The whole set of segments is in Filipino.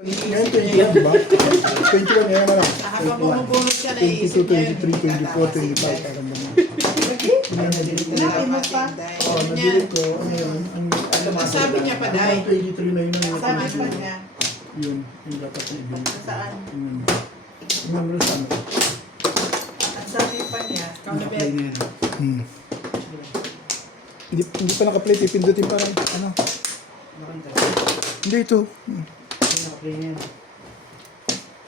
Ngayon, 21, di ba? 21, ngayon na lang. Habang bumubunot siya, 22, naisip niya 23, 24, 25, parang ganun. Hanapin mo pa. Oo, nadilig ko. Ngayon, Sabi niya pa, Day. 23 na yun ang Sabi pa niya. Yun, yung dapat na ibig. Saan? Yung mo sa ano. Ang sabi pa niya. Naka-play na yan. Hindi pa naka-play, pindutin pa rin. Ano? Hindi ito. Naka-play na yan.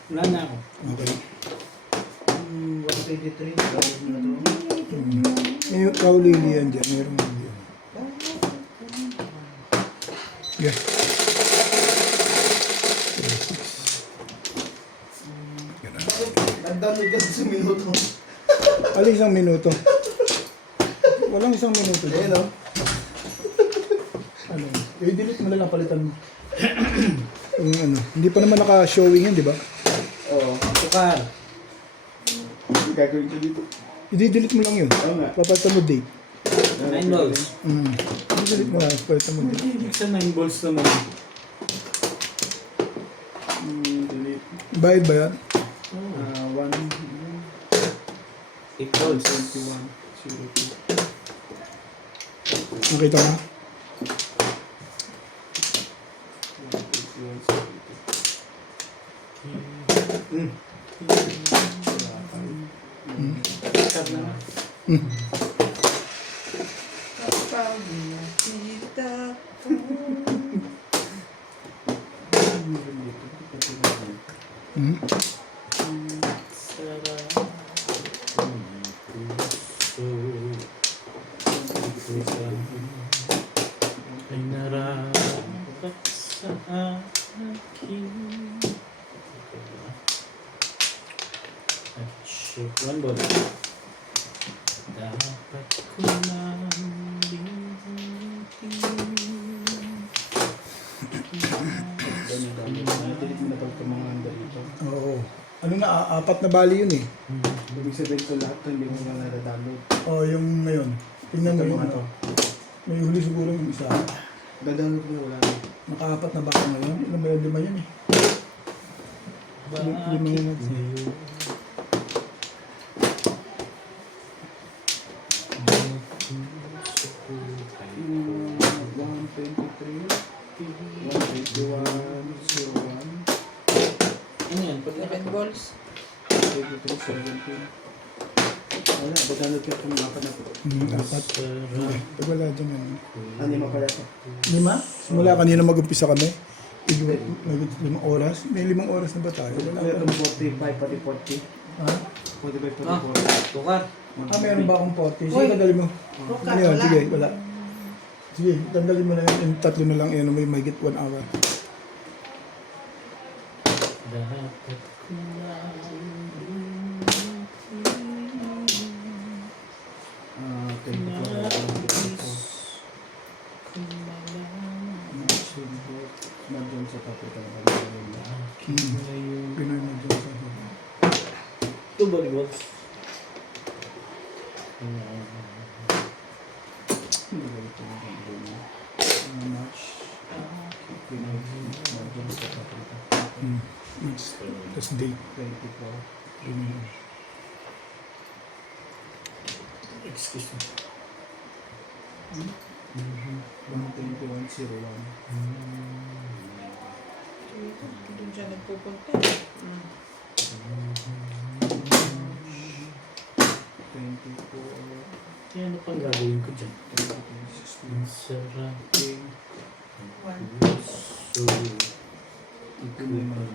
Wala na ako. Okay. 123, tawag mo na to. May kaulili yan dyan. Meron yan dyan. Yeah. Nag-download ka sa minuto. Alin isang minuto? Walang isang minuto. Ayun o. Ano? I-delete mo na lang, palitan mo. Yung ano, hindi pa naman naka-showing yan, di ba? Oo. Tukar. Gagawin ko dito. I-delete mo lang yun. Oo nga. Papalitan mo date. 9 balls. I-delete mo lang, papalitan mo date. Hindi ibig sa 9 balls naman. Delete. Bayad ba yan? 8 balls. 21, 02. Nakita mo? Stop na nga. Kapag nakita ko. Ay narapat sa akin. At shoot one ball. Dapat ko nang Delete mo na pag mga handa dito. Oo. Ano na, apat na bali yun eh. Ibig sabihin ko lahat to, hindi mo na nadadownload. Oo, yung ngayon. Tingnan mo yung ano. May huli siguro yung isa. Dadownload mo, wala na. Nakaapat na ba ako ngayon? Ilan ba yung lima yun eh? Lima yun natin. Yung 123, 121, 01, Ano yan? Pag 11 balls. 23, 17. Wala, dadownload ka kung mapa na po. Apat. Pag wala dyan yan. Ano yung mapa na to? Lima? Simula kanina mag-umpisa kami. Limang oras? May 5 oras na ba tayo? Wala Ano pa. itong 45, pati 40? Ha? 45, pati Ah, 40. tukar. Meron ba akong 40? Sige, Uy. tanggalin mo. Ruka, Ano yan? wala. Sige, wala. Sige, tanggalin mo na yan. Yung tatlo na lang yan. May mahigit 1 hour. Dapat ko nang Ah, 24, 24. Nandun sa papunta na Pinoy mo dyan sa akin. 2 volleyballs. Tapos date. 24. Excuse me. 121.01. Doon siya nagpupunta. 24. Kaya ano pang gagawin ko dyan? 16. Sarap. So, Ito na yung mga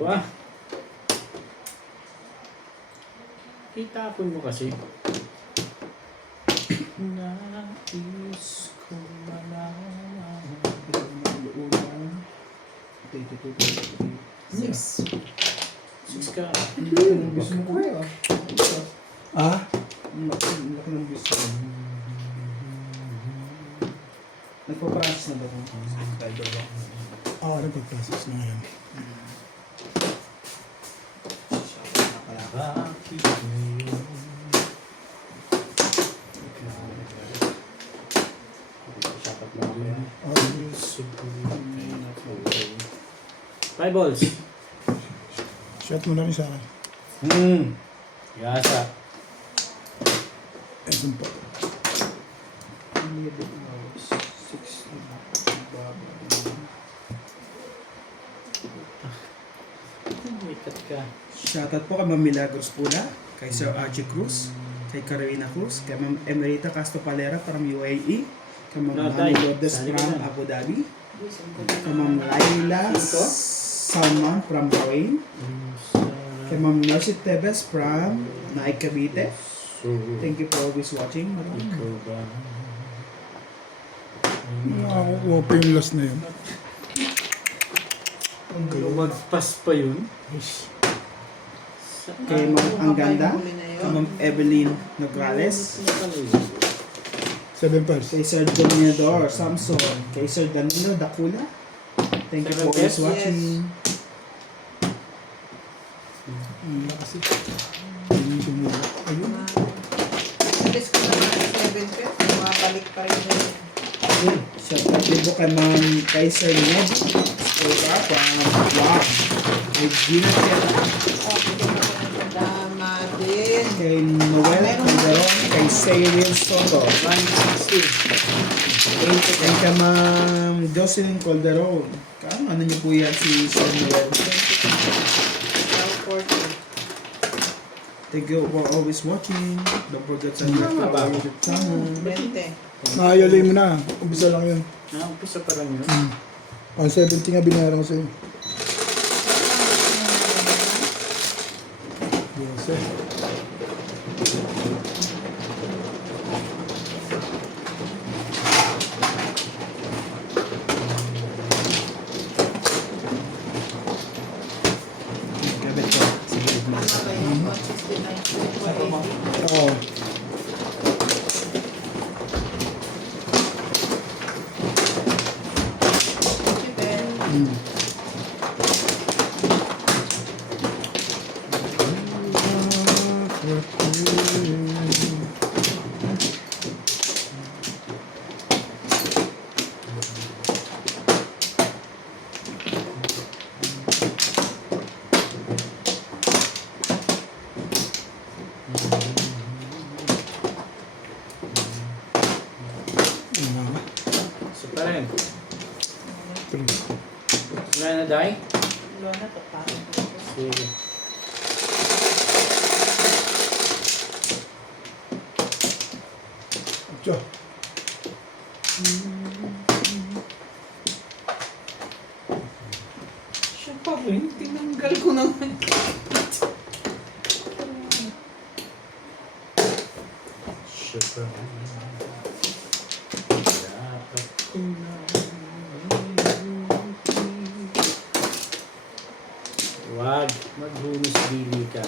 ba? Itapon mo kasi. Nais ko malaman. 6. 6 ka. Gusto mo ko ah. Ah? Ang laki ng gusto. Nagpo-process na ba ito? Subscriber ba? Oo, nagpa-process na ngayon. Shoutout na pala. Bakit ngayon? Shoutout na pala. Five balls. Shot mo na rin sa akin. Yasa. Ewan pa. 11 hours, 6 Ikat ka. Shoutout po kay Ma'am Milagros Pula, kay Sir Archie Cruz, kay Carolina Cruz, kay Ma'am Emerita Castro Palera from UAE, kay Ma'am No, Mami Tay. Lourdes Dali ka from na. Abu Dhabi, kay Ma'am Laila Cinco? Salman from Bahrain, kay Ma'am Mercy Tebes from Naik Cavite. Thank you for always watching. Ikaw ba? Nakakukuha pa yung last na yun. Lumagpas pa yun. Kay Ma'am Angganda, Huli na kay yun. Ma'am Evelyn Nograles, 7 pairs. kay Sir Dominador Samson, kay Sir Danilo Dakula. Thank you for always Yes. watching. Kasi. Hindi tumula. Ayun. Alis ko na mga 7 pesos. Makabalik pa rin yun. Shoutout din po kay Ma'am Kaiser Ned Escola from Wow. Kay Gina Tierra, Oh, bigyan ako ng kadama din. kay Noel Calderon, kay Cyril Soto, 160. kay kay Ma'am Jocelyn Calderon. Ano niyo po yan si Sir Noel? Now 40. Thank you for always watching. Don't forget to subscribe to our YouTube channel. 20. Nakayalay mo na. Umpisa lang yun. Umpisa pa lang yun. 170 nga binayaran ko sa'yo. Yes, sir. Gabit ko. Sige, Ano ba yun? 169. Oo. Mm. Isa pa rin. Three. Wala na, Day? Lona, tapakan ko. Sige. Tiyo. Siya pa rin. Tinanggal ko naman. Siya pa rin. Dapat ko na. Wag. Maghunos dili ka.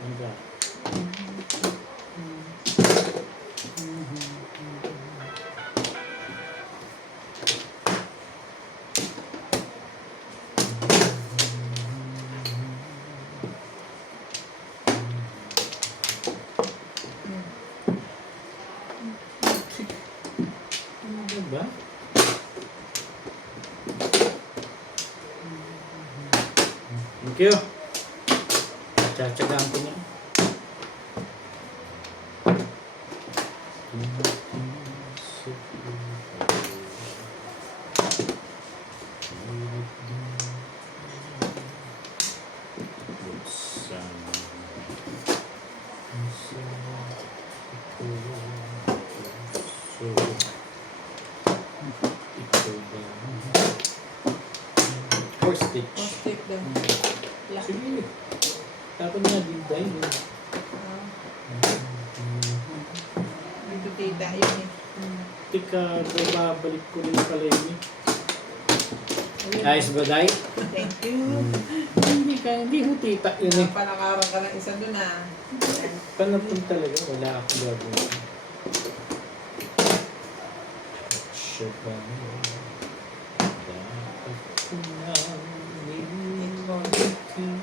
Ano ba? Ano ba? Thank you. Tsatsagaan ko niya. Four stitch. Post-it daw. Laki. Sige. Tapos na din tayo. Ah. Dito tita, yun eh. Tika, babalik ko rin pala yun eh. Ayun. Ayos ba, Day? Thank you. Hindi mo tita yun eh. Napalakaran ka ng isa dun ah. Panapun talaga, wala akong gagawin. siya ba? Dapat ko nang nilimutin.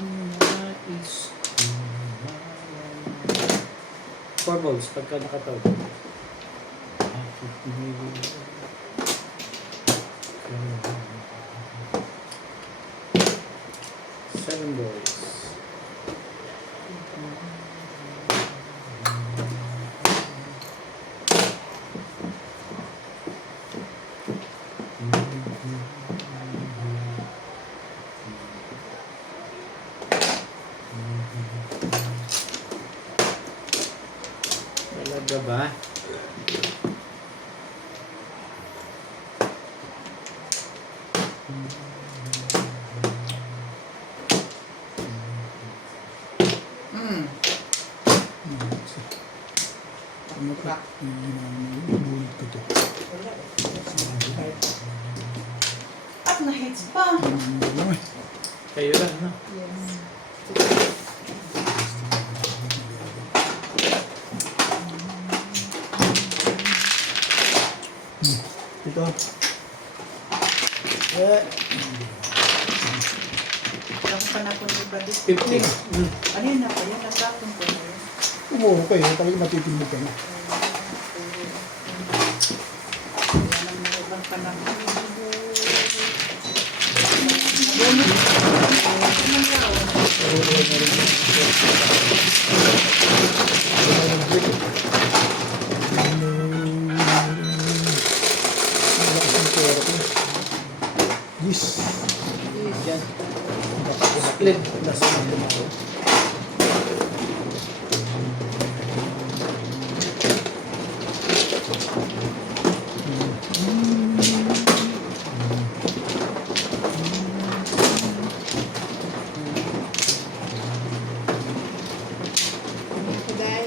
Nais ko malaman. 4 balls pagka nakatawag. Bakit nilimutin? 7 balls. Talaga ba? Hmm. Ano ka? Ibulit ko to. At na-hits pa. Ano eh. Kayo lang, no? Yes. Ito. Ang panapon ni Badis. 50. Ano yun na pa yan? Nasakong ko na yun. Umuho kayo. Talagang matitindog ka na. Yan ang mga panapon. Yes. Yan. Split. Nasa lumayo. Kuday.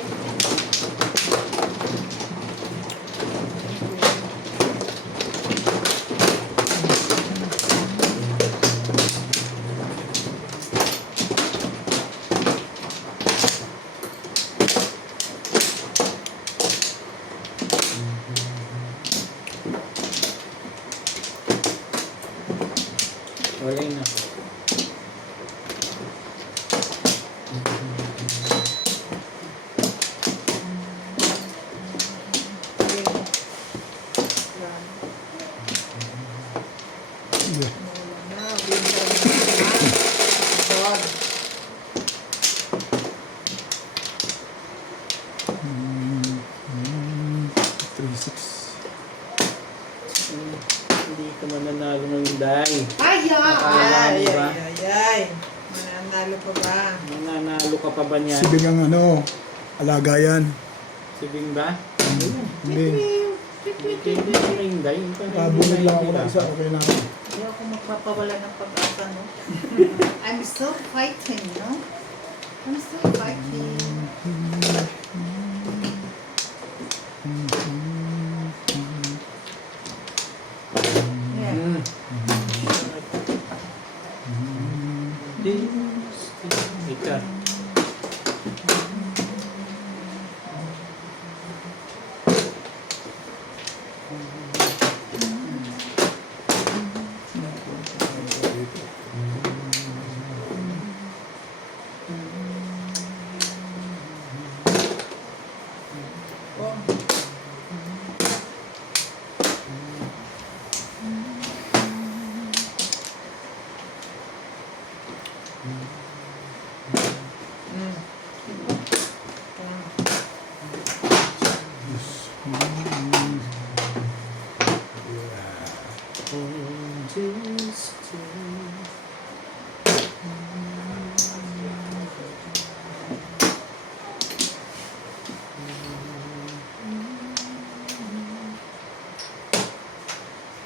Wala na. Yeah. Mm, 3-6. Hindi ka mananalo ng die. Ay, Akala ay, mo ba? ay, ay. Mananalo pa ba? Mananalo ka pa ba niyan? Sibing ang ano, alagayan. Sibing ba? Hindi. Hindi ka rin die. Bunod lang ako na isa. Okay na ako. Hindi ako magpapawala ng pag-asa, no? I'm still fighting, no? I'm still fighting. Yeah. Ika.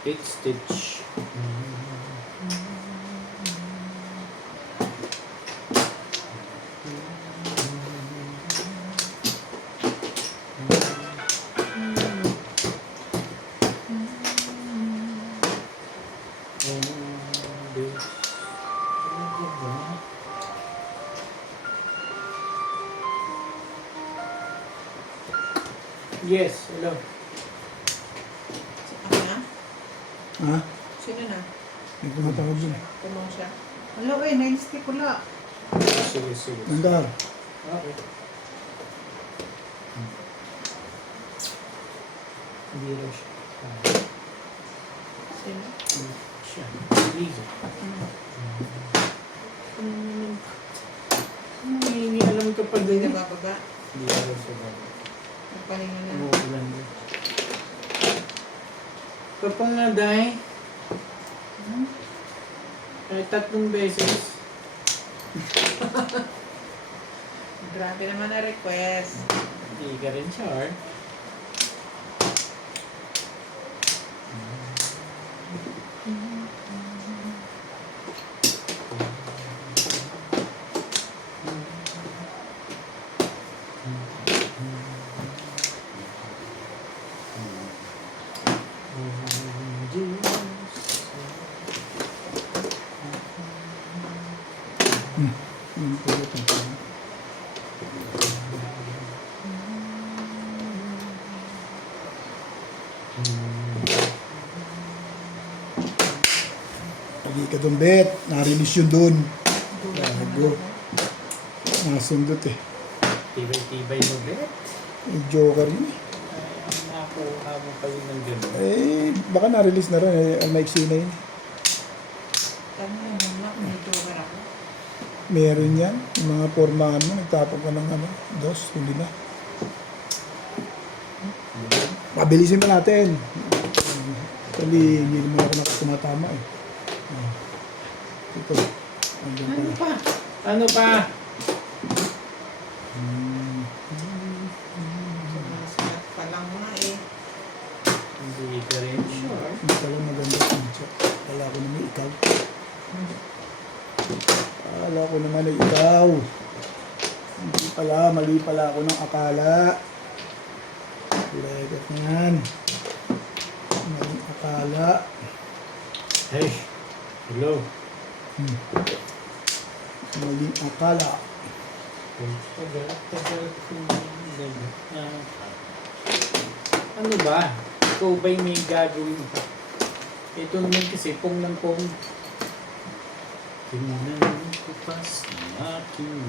Eight stitch. Yes, hello. Ako na? Ha? Sino na? May tumatawag dun. Tulong siya. Hello eh, nailistik ko la. Sige, sige. Nandar. Okay. Hindi raw siya. Sino? Siya. Ligo. Hindi alam ka pa Hindi din. na bababa. Hindi alam sa bago. Nagpahinga na. Umuulan din. Kapag nga dahil, Hmm? kahit 3 beses, Grabe naman na request. hindi ka rin sure. Pulutan ko. Hindi ka doon, Bet. Na-release yun doon. Gago. Nasundot eh. Tibay-tibay mo, Bet. Yung Joker yun eh. Nakuha mo pa yun ng gano'n. Eh, baka na-release na rin. Eh, ang maiksi na yun. Tama naman na, may joker ako. Meron yan. Yung mga pormahan mo, nagtapon ka ng ano, dos, huli na. Pabilisin mo natin. Actually, hindi naman ako nakatumatama eh. Ah. Ito. Andyan Ano pala. pa? Ano pa? Sumasmat pa lang nga eh. Hindi ka rin sure. Hindi pala maganda picture. Kala ko naman ikaw. Kala ko naman ay ikaw. Hindi pala, mali pala ako ng akala. Legat na yan. Maling akala. Hey, hello. Maling akala. Ano ba? Ikaw ba'y may gagawin pa? Ito naman kasi pong ng pong. Tingnan ko pas ng aking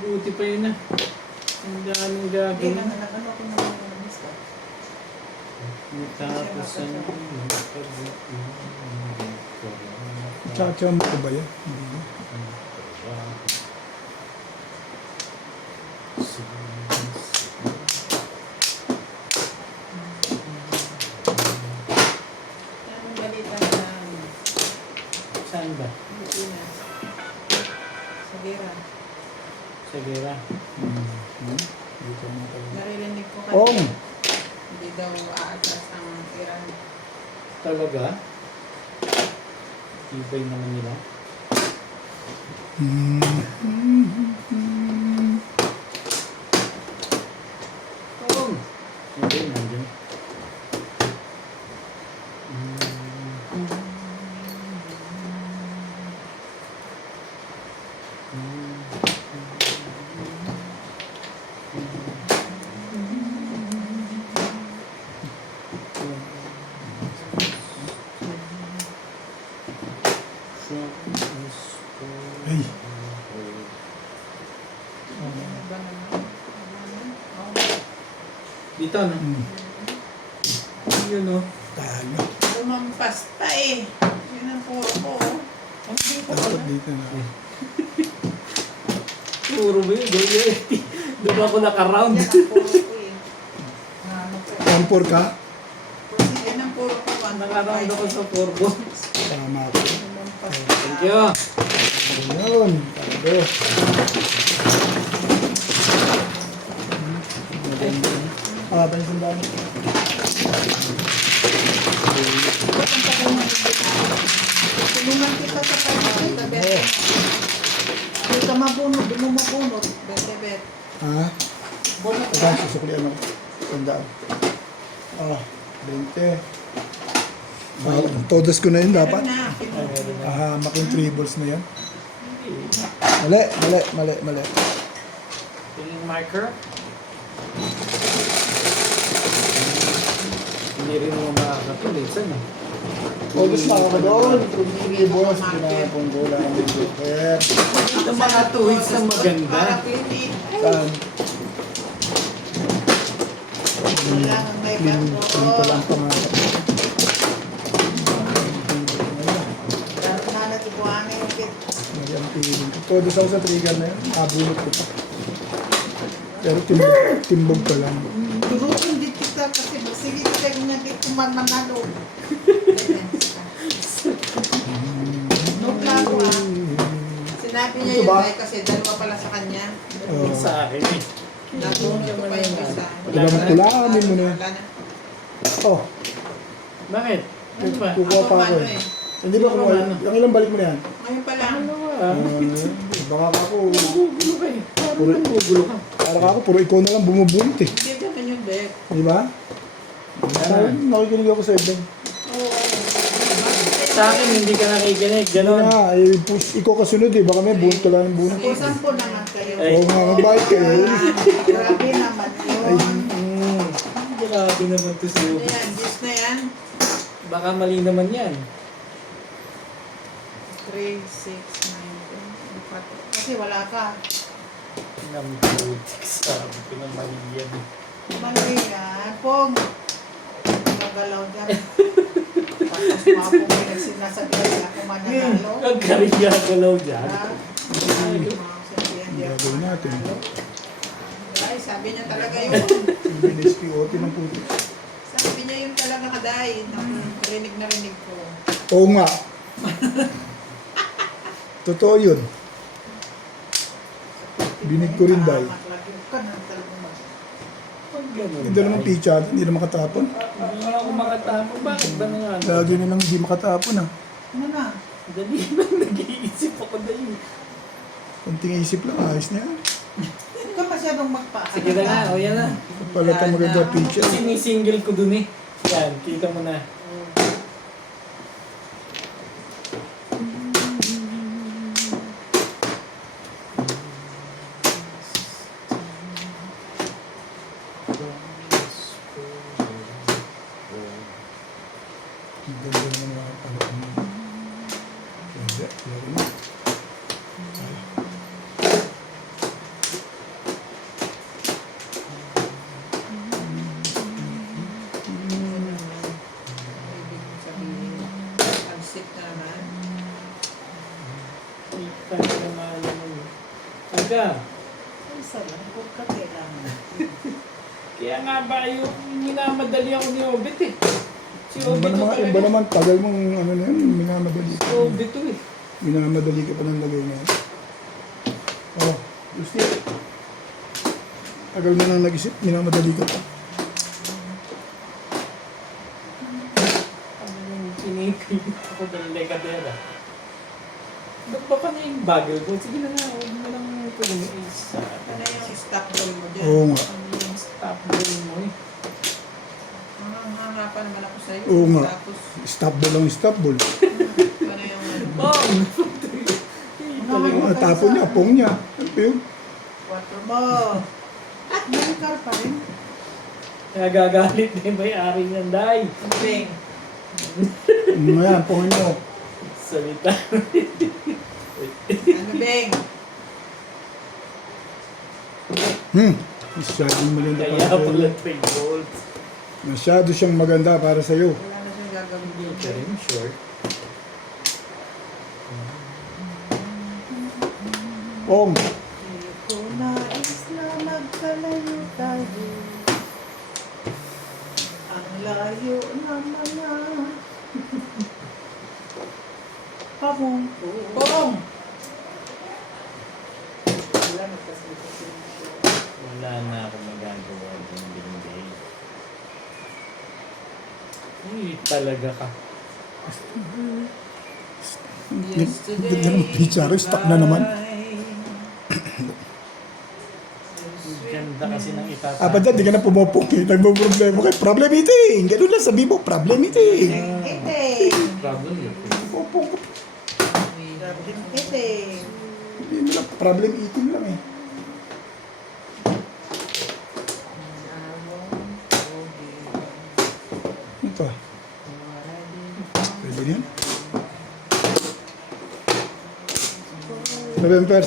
Buti pa yun ah. Ang daming Hindi gagawin. naman, ano ko naman yung miss ko. Tapos ano? Chacha mo ko ba yan? Hindi na. Anong balita ng Saan ba? Pilipinas? Sa Gira. Sa Gira. Dito na talaga. Naririnig ko Ong! kanina. Hindi daw aatras ang Iran. Talaga? Ibay naman nila. Oh! Hindi, nandun. Ay, Ano ba naman? Oh, Dito, no? Yun, no? talo. lumampas pa eh. Yun ang puro ko. Oh. Ang dito Dapat pala. dito na. Puro ba yun? Doon ako naka-round. Yan ang puro ko eh. Ano ko eh. Pampor ka? Yan ang puro ko. Naka-round ako sa Corbo. Tama ko. Lumampas pa. Thank you. Ayun, talo. Maganda. Ah, pansin ba? Ba't ang tagal ano, tandaan. 20. Todos ko na yun dapat. Na, Hamak yung 3 balls na yan. Mali. Feeling marker. Hindi rin mo makakatuloy. Saan eh? Todos makakadol. 3 balls, pinapong bola ng joker. Ito mga tuwid sa maganda. para pilit. Saan? Wala nang may Ito gato. lang pangarap. Dapat na tibuhan yung kit. Mali ang feeling ko. Todos ako sa trigger na yun. Abulot ko pa. Pero timbog pa lang. Turutin din kita kasi sige kita kung hindi manalo. No plano ah. Sinabi niya Ito yun ba? ay kasi dalawa pala sa kanya. Oh. Sa akin eh. Natulog ko pa yung isa. Kulamin mo na yan. Wala na. Oh, Bakit? Ano pa? kukuha pa ako eh. Hindi ba kumuha? Yung ilang balik mo na yan? Ngayon pa lang. Ano ba? Baka ka ako, Gugulo ka eh. Parang gugulo ka. para ka ako, puro ikaw na lang bumubunot eh. Hindi naman yung bet. Di ba? Sabi, nakikinig ako sa ibang. Oo. Sa akin, hindi ka nakikinig. Ano Ganon. na, push, ikaw kasunod eh. Baka may bunot ka lang ng bunot. Kung sampo naman kayo. Ay. Oo nga, magbayad kayo. Grabe naman Ay, yun. Grabe naman to si Ano yan? Gis na yan? Baka mali naman yan. 3, 6, 9, 10. Kasi wala ka. Nambutik sabi ko ng mali yan. Mali yan. Pong. Magalaw dyan. Tapos mga pong pinagsinasagay ako mananalo. Ang kariya ko lang dyan. Ha? Ay, mga sabihan di ako gagawin natin. mananalo. Ay, sabi niya talaga yun. Binis-POT ng puto. Sabi niya yun talaga kaday. Rinig na rinig ko. Oo nga. Totoo yun. Binig ko rin, Day. Lagi ka na talaga mag- Pag ganun Hindi naman ba? picha, hindi na makatapon. Hindi na ako makatama. Bakit ba na yan? Lagi nilang hindi makatapon ah. Ano na? Dali na nag-iisip ako na yun. Kunting isip lang, ayos na yan. Hindi ka masyadong magpa. Sige na nga, o yan na. Pala ito maganda picture. Sinisingle ko dun eh. Yan, kita mo na. Ang ganda naman mga pala. Ganda, laro na. Ibig mo sabihin, pag-sip na naman. Kita na naman naman. Aga, Ay, sa langkot ka kailangan. kaya nga ba yung minamadali ako ni Obit eh. Si Iba Obit to naman, iba talaga. naman, tagal mong ano na yan, minamadali Si ka. Obit to eh. Minamadali ka pa ng lagay na yan. Oh, gusto yun. Tagal mo nang nag-isip, minamadali ka pa. Ano yung pinipili ako ng legadera. Ba't ba pa na yung bagel ko? Sige na nga, huwag mo lang ito yung isa. Ano yung stock ball mo dyan? Oo nga. Ano yung stop doon mo eh. Hanga pa naman ako sa'yo. Oo nga. Tapos, Stop ball lang, stop ball. ano yung ano? Bang! Oh, tapon niya, pong niya. Ano pa yun? Water mo. At bangkar pa rin. Nagagalit na yung may-ari niyan, Day. Bing. Ano yan, pong niyo. Salita. Ano, Bing? Masyadong maganda para Kaya sa'yo. pala 3 gold. Masyado siyang maganda para sa'yo. Wala na siyang gagawin dito. Karim, sure. Pong, Hindi ko nais na magkalayo tayo. Ang layo naman na. Pamungko. Pong! Wala, nagkasalita siya. Wala na akong magagawa dun din. Uy, talaga ka. ganda ng pizza, stock na naman. Ganda Ganda kasi ng itataas. Apat di ka na pumupong. Nagpo-problema kayo. Problem eating. Ganun lang sabi mo. Problem eating. Eating. Problem yun. Pumupong ka. Eating. Hindi mo lang. Problem eating lang eh. Ito. Pwede yan. November.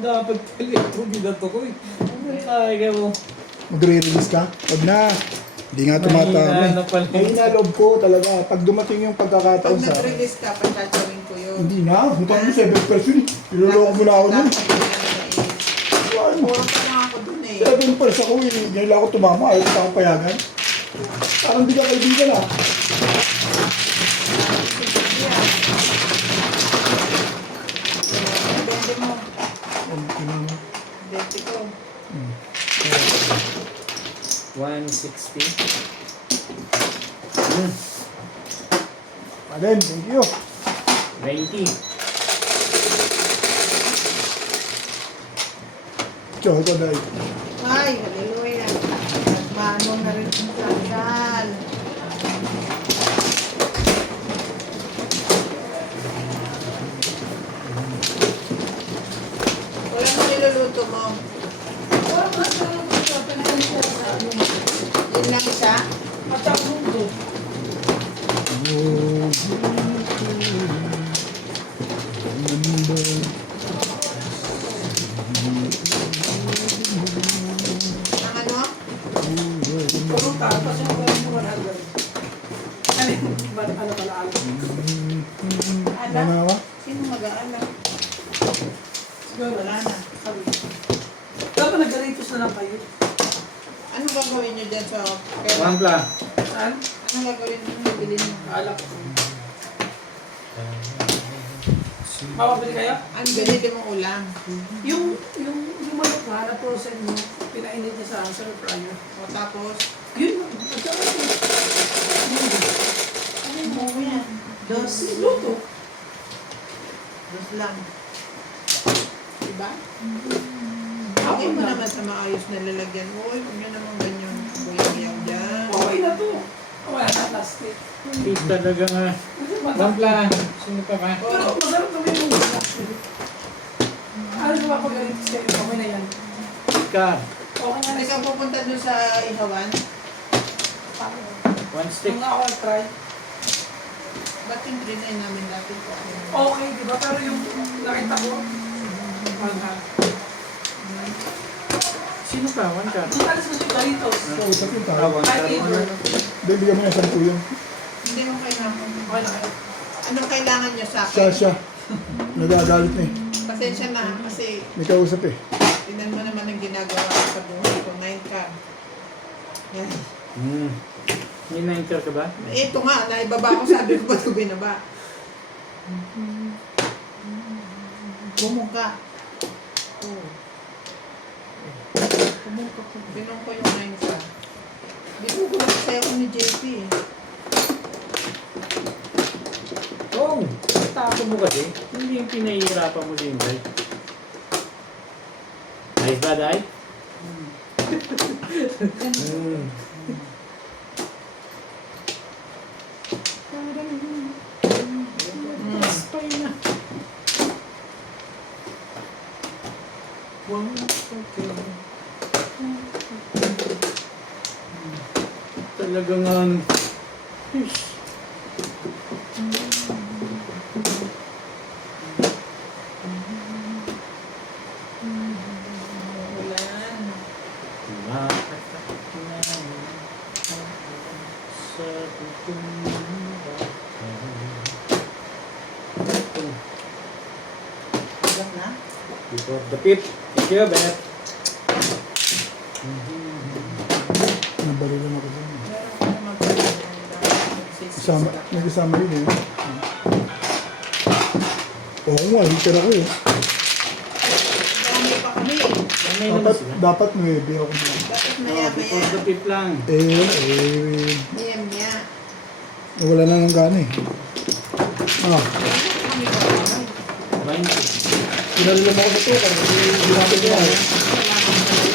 Dapat pala ito binato ko eh. Kaya mo. Magre-release ka? Huwag na. Hindi nga tumatama. Mahina na pala. Mahina loob ko talaga. Pag dumating yung Pag pagkakataon sa... nag-release ka, pagkakawin ko yun. Hindi na. Mukha mo 7% eh. Niloloko mo na ako nun. Ano? Puro pa na ako dun eh. 7% ako eh. Ngayon lang ako tumama. Ayaw ko akong payagan. Parang di ka kaibigan ah. Bende mo. Bende ko. 160. Alin, thank you. 90. Chow ka dahil. Ay, hallelujah. Nagmano na rin yung sandal. Wala mo niluluto mo. Yun lang isa? Ang ano? Ala? Ano ba? Sino mag-aala? Wala na. Dapat nag-garitos na lang kayo. Anong gagawin nyo dyan sa pera? Wampla. Saan? Anong gagawin nyo? Bibilin mo. Alak. Mapapili kayo? Ang binili mong ulam. Yung manok na na-process mo, pinainit niya sa sir fryer. O tapos, Yun, nagkaroon yun. ano mo yan? Dos. Luto. Dos lang. Diba? Okay mo naman sa maayos na lalagyan. Uy, huwag nyo naman ganyan. Buyaw-yaw dyan. Okay na to. Wala na plastic. Hindi talaga nga. Kasi mata- Wampla. Sino ka ba? Pero masarap naman yung mga actually. Ano ba pag garitos kayo? Okay na yan. Ika. Okay na Hindi ka pupunta doon sa ihawan? One stick. Kung ako nag-try. Ba't yung trinay namin dati ko? Okay, di ba? Pero yung nakita ko, mahal. Sino ka? One ka? Kung alis mo siya garitos. Kausap yung Ah, tayo. one ka. Kahit either. Hindi, bigyan mo na 10 yun. Hindi mo kailangan. Okay na kayo. Anong kailangan nyo sa Siya, akin? siya. Nagagalit na eh. Pasensya na kasi May kausap eh. tingnan mo naman ang ginagawa ko sa buhay ko. 9 ka. Yan. May 9 ka ba? Ito nga, naibaba ko, sabi ko ba ito binaba? Bumungka. Oh. Bumungka ko. Binong ko yung 9 ka. Binong ko lang sa'yo ko ni JP eh. Oh! Tapo mo kasi. Hindi yung pinahihirapan mo din, right? Nice ba, Day? Spy na. Talagang fish. Ulan. Agad na? Before the pip. Thank you, Beth. Nabalilan ako dyan. Meron ko naman pala yung Isama, nag-isama rin eh. Oo nga, liter ako eh. Dami pa kami. May naman Dapat, sila. dapat 9 ako na. Bakit Oh, maya-maya? before the pip lang. Maya-maya. Nawala na ng gana eh. Ah, Kami pa kami. 20. pinalilam ako sa to. Kasi ginamit ko yan. Salamat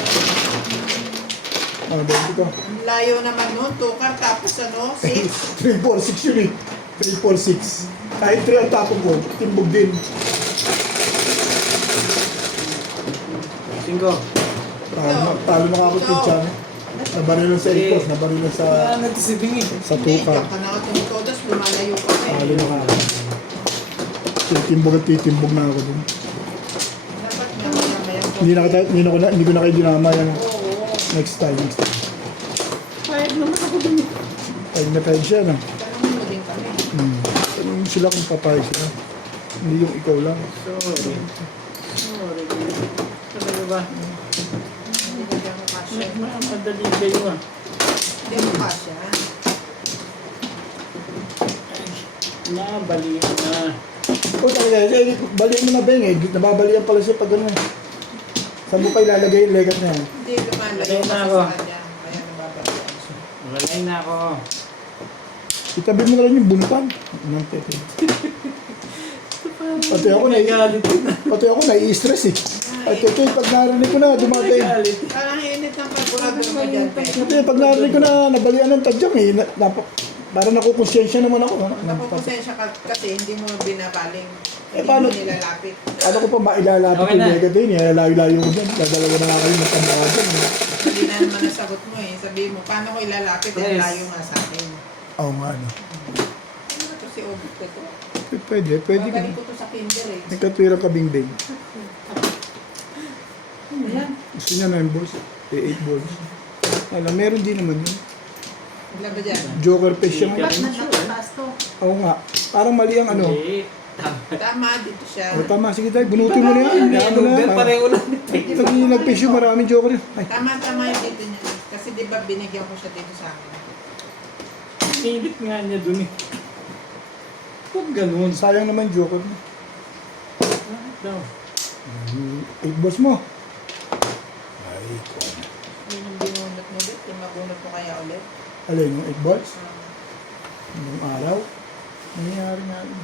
Ah, 20 ka. Ang layo naman nun, tukar, tapos ano, 6. 3, 4, 6 yun eh. 3, 4, 6. Kahit 3 ang tapong ko, timbog din. 5. Talo na ako kay Chan. Nabarilan sa ipos, nabarilan sa Nagsibing eh. sa Hindi, tuka. diyan ka na ako tumutodas, lumalayo ka eh. Talo na ako. Titimbog at titimbog na ako dun. Dapat nga maya-maya po. Hindi ko na kayo dinama yan. Oo, Next time. Kahit naman ako dun. Pag na-time siya na. tanongin mo din kami. Tanong sila kung papayag sila. Hindi yung ikaw lang. Sorry. Talaga ba? Hindi ka dyan makasya. Madali kayo ah. Hindi mo kasya. Nabali na. O talaga, baliin mo na Ben eh. Nababalian pala siya pag gano'n. Saan mo pa ilalagay yung legat na yan? Hindi lumalayo Patay na kasi ako. sa kanya. Kaya nababalian siya. Walay na ako. Itabi mo na lang yung buntan. Nang tete. Pati ako pati ako nai-stress eh. At ito pag narinig ko na dumatay. Galit. Parang init ng pagburador mo dyan, Pe. Ito pag narinig ko na nabalian ng tadyang eh. Parang nakukonsensya naman ako. Napapasensya ka kasi hindi mo binabaling. Eh, Hindi paano? mo nilalapit. Ano ko pa mailalapit Okay yung na. legat din eh. Layo-layo ko dyan. Dadalaga na nga kayo ng tanda dyan. Hindi na naman nasagot mo eh. Sabihin mo, paano ko ilalapit? Eh, Yes. layo nga sa akin. Oo nga ano. Ano ba ito si Obit ko to? Pwede ka. Babalik ko to sa kinder eh. Nagkatwirang kabing-bing. Ayan. Gusto niya 9 balls. 8 balls. Alam, meron din naman yun. Wala ba dyan? Joker face siya. Ba't Natataas to. Oo nga. Parang mali ang ano. Hindi. Tama, dito siya. O tama, sige tayo. Bunutin mo na yan. Hayaan mo na yan. Pareho lang. Pag nag-face yung maraming joker yun. Ay, Tama yung dito niya. Kasi di ba binigyan ko siya dito sa akin. Nilit nga niya dun eh. Huwag ganun. sayang naman joker mo. Daw. 8 balls mo. Ay, kung Yun yung binunot mo dito. Yung mabunot mo kaya ulit. alin yung 8 balls? Nung araw. Nangyayari nga yun.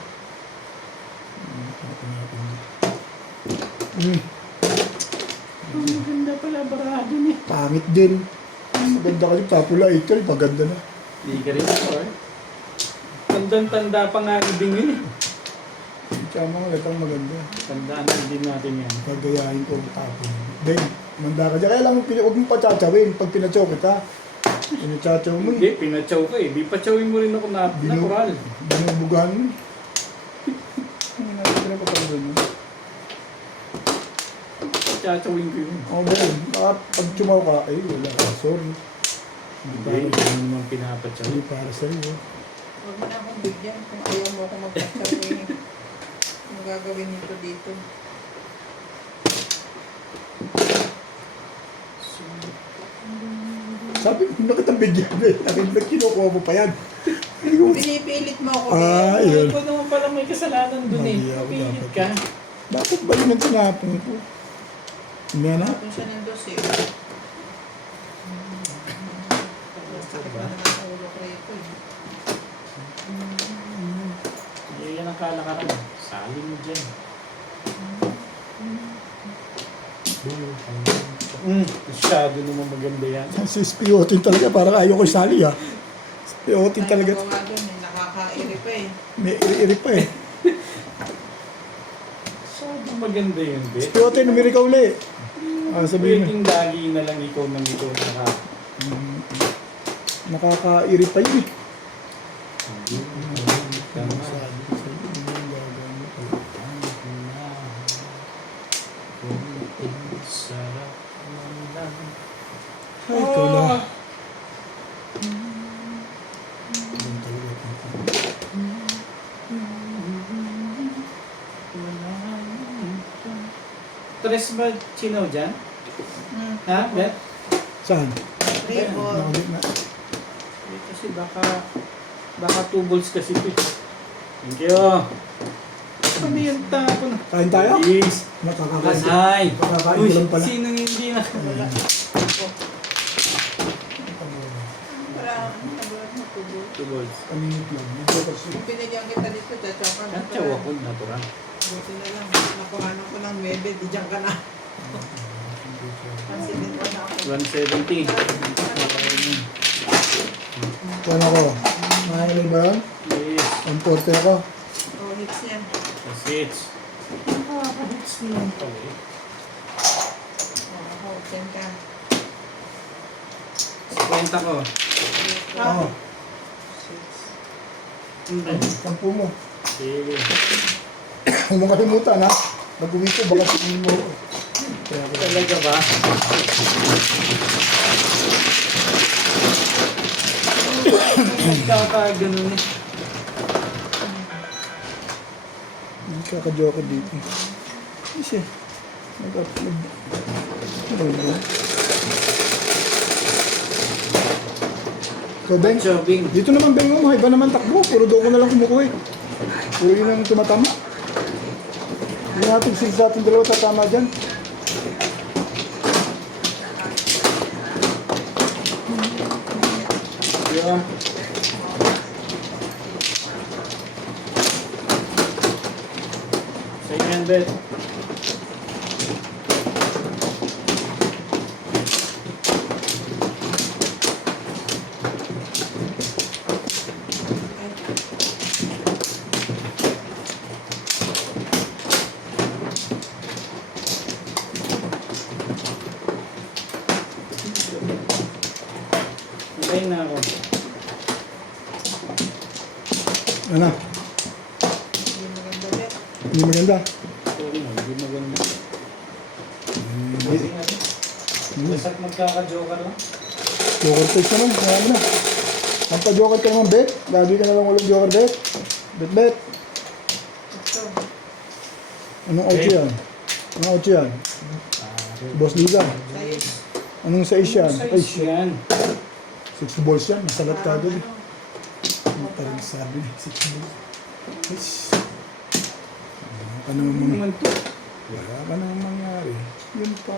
Ang maganda pala barado niya. Pangit din. Maganda kasi papula 8 maganda na. Hindi ka rin ako eh. Tandang-tanda pa nga ni Bing yun eh. Kaya mga latang maganda. Tandaan din natin yan. Pagayahin ko ang tapon. Ben, manda ka dyan. Kaya lang huwag mong patsachawin. Pag pinachaw kita, pinachachaw mo Hindi, eh. pinachaw ka eh. Di patsawin mo rin ako na natural. Binubugahan mo. Ano natin pinapapagod mo? Patsawin ko yun. Oo ba yun? Baka pag chumaw ka, ay wala ka. Sorry. Hindi, hindi mo naman pinapatsaw. Hindi para sa'yo. Huwag mo na akong bigyan kung ayaw mo ako magpasawin. Ang gagawin nito dito. Sabi mo na kitang bigyan eh. Sabi mo, kinukuha mo pa yan. Pinipilit mo ako. Ah, eh. yun. Ikaw naman pala may kasalanan dun eh. Mali ako Pilit dapat. ka. Bakit ba yun ang tinapon ko? Hindi na. Kung siya ng dos eh. Sakit na naman ang ulo ko rito eh. Yan ang kalakaran. Sali mo dyan. Masyado naman maganda yan. Si Spiotin talaga, parang ayaw ko isali ah. Spiotin talaga. Ay, nagawa dun eh. Nakakairi pa eh. May iri-iri pa eh. Masyado maganda yun, be. Spiotin, umiri ka uli. Ah, sabihin mo. Pwedeng lagi na lang ikaw nang ikaw naka. Nakaka-iri pa yun eh. Tama. Sarap naman. Ay, ikaw na. Tres ba chino dyan? Ha? Bet? Saan? Ribbon. Nakagit na. Eh, kasi baka 2 balls kasi ito. eh. Thank you. Ano yung tapon? Kain tayo? Please. Nakakakain. Ay! Nakakain Uy, ko lang pala. sinong hindi na? Wala. Wala. Nagulat mo tubo. 2 balls. Kaminit lang. Medyo kasi. Kung binigyan kita dito, tachokan mo. Katsaw ako natural. Buti na lang. Nakuhanan ko ng 9. Di dyan ka na. Pansinin ko na ako. 170. Paano ako? Mahilig ba yan? Yes. Ang porte ako. Oh, hits niya. That's it. Nakaka-hits niya. Okay. Oh, ako, 10 ka. 50 ko. Oo. Kampo mo. Sige. Huwag mo kalimutan ha. Nag-uwi ko, baka tingin mo. Kaya ako. Talaga ba? Nagkaka-ganun eh. Hindi kaka-joke dito. Kasi, nag-upload. Ano ba? So, Ben, Jobbing. dito naman Ben mo, iba naman takbo. Puro doon ko na lang kumukuha eh. Puro yun ang tumatama. Hindi natin sila sa ating dalawa tatama dyan. Yung Sa inyo yan, Bet. Antayin na ako. Ano? Hindi maganda ulit. Hindi maganda. Sorry na, hindi maganda. Hindi. Basta't magkaka-joker lang. Joker face naman, marami na. Ang pa-joker ka naman, Bet. Lagi ka na lang walang joker, Bet. Bet. Ito. Anong 8 yan? Anong 8 yan? Boss Liga. Sayos. Anong 6 yan? Ay, Size yan. 60 balls yan. Masalat ka doon. Ano? Ano talagang sabi niya? 60 balls. Ay, wala ka naman Ano naman to? Wala ka naman mangyari. Yun pa.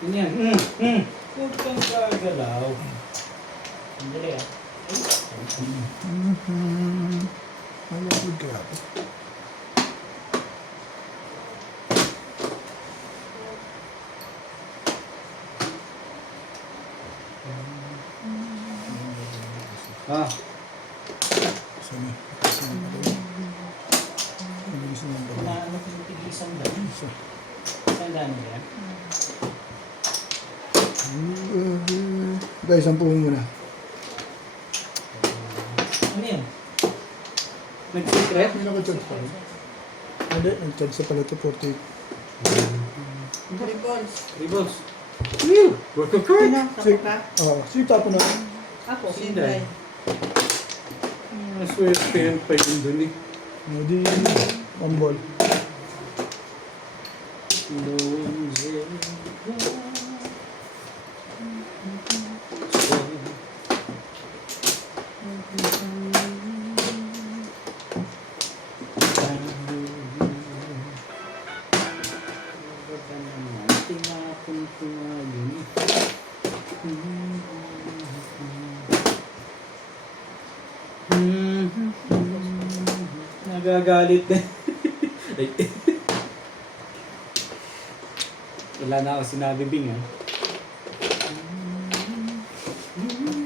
Yun yan. Huwag kang gagalaw. Sandali ah. Alam ko grabe. Ah, Sana. Mabilis naman ba? Ano kung tig-isang daan? Isa. Isang daan ba yan? Guys, sampuhin mo na. Ano yan? Nag-secret? Hindi naka-charge pa rin. Hindi, nag-charge sa pala ito 48. 3 balls. Revolves. Whew! Work of card! Sino? Tapos ka? Oo, sige tapo na. Ako. Sinday. Naswerte pa yun dun eh. Hindi, one ball. Nagagalit na. Ay. Wala na ako sinabi, Bing, ah.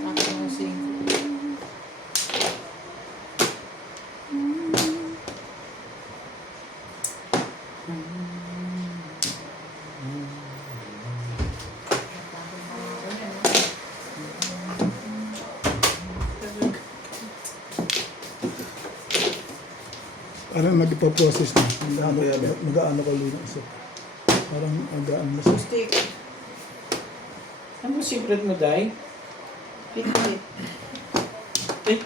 Ako ng 5. Parang nag-process na. Mag-aano ka ulit isa. Parang mag-aano na siya. Stick. Ano secret mo, Day? Pitit. Eh?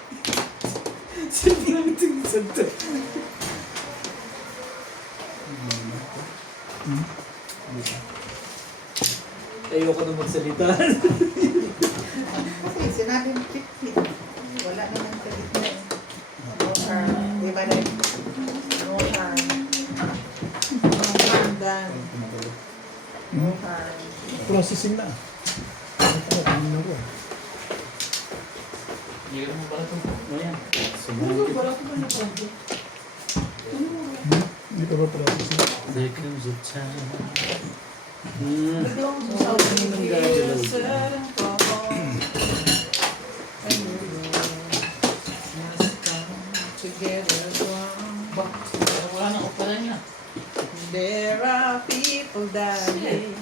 Saan namin ito to? Ayoko na magsalita. Kasi sinabi mo pitit. Wala naman sa gitna eh. No harm. Di ba rin? No harm. No harm done. No harm. Processing na. Ito, tingnan ko. Hindi mo pala ito. Ano yan? Ano ba? Wala ko ba na Hindi pa ba process? There comes a time. Wala nang opera niya. There are people dying.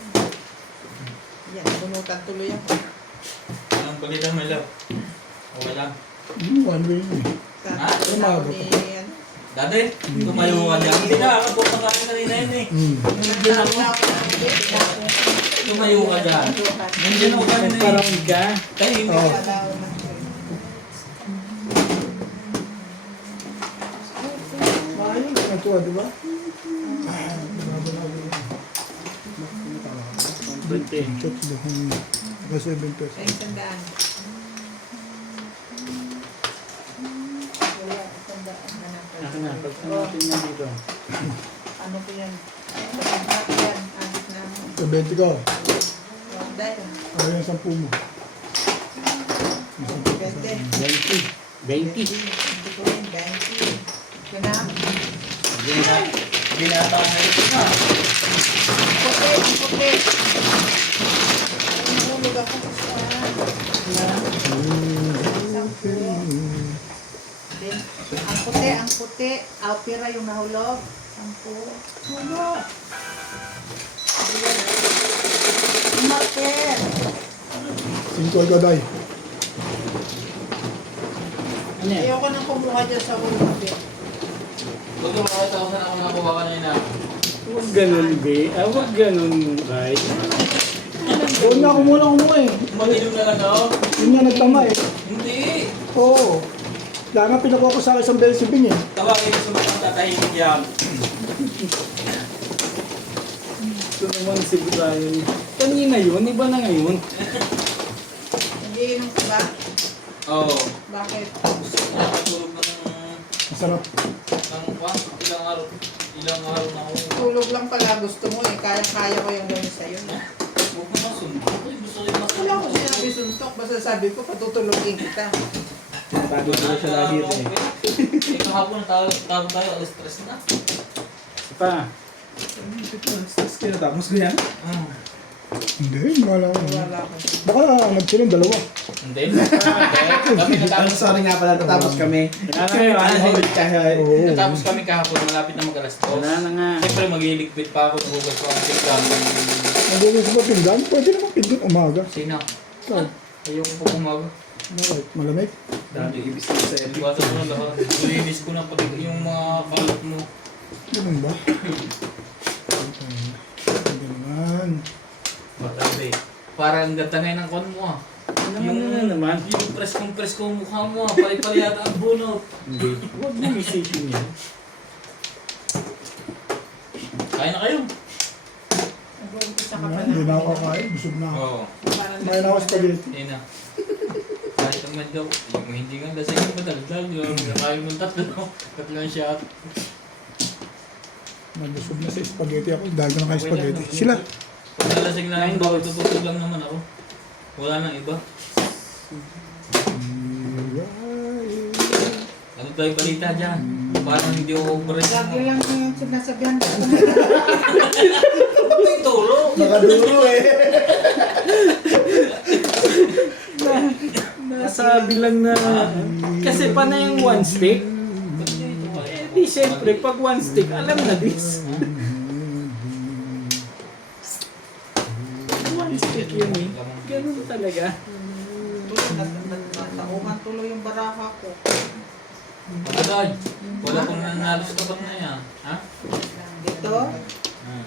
Yan, bunutan tuloy ako. Anong palitan mo lang? Okay lang. One way yun eh. Ha? Tinaw ni, ano, Dati, tumayo ka dyan. Hindi nakakapunta ka rin kanina yun eh. Tumayo ka dyan. Nandiyan ako kanina eh. Parang ka. Tayo hindi. Oo. Ayun, natuwa, di ba? Chot sila kung naka 7 pesos. Ay, tandaan. Wala, tandaan na natin. Ako na, pagkamatin niya dito. Ano ko yan? Pagkakot yan, abit na mo. Sa 20 ka. Dahil, Ayaw yung 10 mo. 20. 20. Hindi ko rin, 20. Ganap. Binata ka rin na. Puti, ang puti. Ang hulog ako sa saan. Ang puti. Opera yung nahulog. 10. Hulog. Marker. 5 ay kaday. Ano yan? Ayoko nang kumuha dyan sa hulog. Huwag ka makakita ko saan ako nakuha ka na yun. Huwag ganun, be. Huwag ganun, right? Doon nga ako muna kumuha eh. Mag-ilong na lang ako. Yun nga nagtama eh. Hindi. Oo. Kaya nga pinakuha ko sa isang beses yung ping eh. Tawagin sa mga tatahimik yan. Ito naman si Brian. Kanina yun, iba na ngayon. Nagiinom ka ba? Oo. Bakit? Nakatulog na ng Masarap. ilang araw na ako. Tulog lang pala gusto mo eh. Kaya-kaya ko yung gawin sa'yo. Huwag mo masunod. Gusto rin Wala ko sinabi suntok. Basta sabi ko patutulogin kita. Bago ko siya lagi ito eh. Kahapon tayo alas 3 na. Pa, Stress kayo natapos ko yan. Hindi, wala ko. Wala ko. Baka nagsilang dalawa. Hindi. Kami natapos. Sorry nga pala, natapos kami. wala na kayo, ano? Kahit Oo. Natapos kami kahapon. Malapit na mag-alas 2. Wala na nga. Siyempre mag-iligpit pa ako. Nagugas ko ang tikram. Nagugas ba pinggan? Pwede naman pinggan umaga. Sino? Ikaw. Ayoko po umaga. Bakit? Malamig? dami ibig sabihin sa Hindi ko ata na lahat. Linis ko na pati yung mga kalat mo. Ganun ba? Ganun. Matabi. Parang ganda ngayon ang kon mo ah. Naman na naman. Yung press kong mukha mo ah. Pali-pali yata ang bunot. Hindi. Huwag mong isipin yan. Kaya na kayo. Nag-uumpisa ka pa Hindi na ako kakain. Busog na ako. Oo. Kumain ako spaghetti. Hindi na. Kahit ang medyo, yung hindi nga lasing yung madaldal. Yung nakain mong tatlong shot. Nabusog na sa spaghetti ako. Dahil ko na kay spaghetti. Sila. Pag nalasing na lang daw, tututog lang naman ako. Wala nang iba. Ano tayo balita dyan? Parang hindi ako overrate. Lagi lang yung sinasabihan ko. May tulog. nakaduro eh. Nasabi lang na... Kasi pa na yung one stick. Eh di syempre, pag one stick, alam na this. One stick yun eh. Ganun talaga. Natauhan tuloy yung baraka ko. Agad. Wala pong nanalo sa tapat na yan. Ha? Dito, Hmm.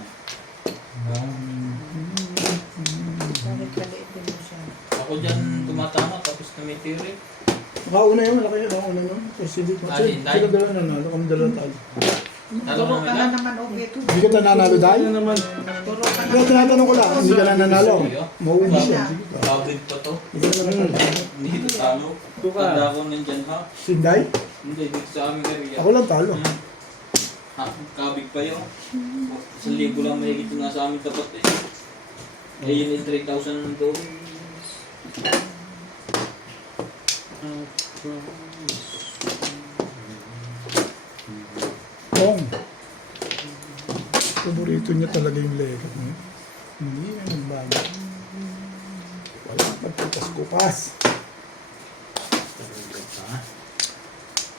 bakit kaliit din mo siya? Ako dyan tumatama tapos tumitiri. Nakauna yun. Malaki yun. Nakauna yun. Kasi hindi ko. Ah, hindi. Sila dalawa nanalo. Kami dalawa tayo. Talo Turo namin ka na lang. naman, okay. Hindi ka nanalo dahil? Ano naman? Turo ka na. Kaya tinatanong ko lang. Hindi ka na nanalo. Mauubos yan. Sige ka. Kabig pa to. Hindi ka na nanalo. Hindi ito talo. Ito ka. Tanda ko nandyan ha. Sinday? Hindi, dito sa aming area. Ako lang talo. Ha, kabig pa yun. 1,000 lang may higit na sa aming tapat eh. Eh yun yung 3,000 doon. Kong. Paborito niya talaga yung Lego. Hindi na yung bago. Wala magkupas-kupas.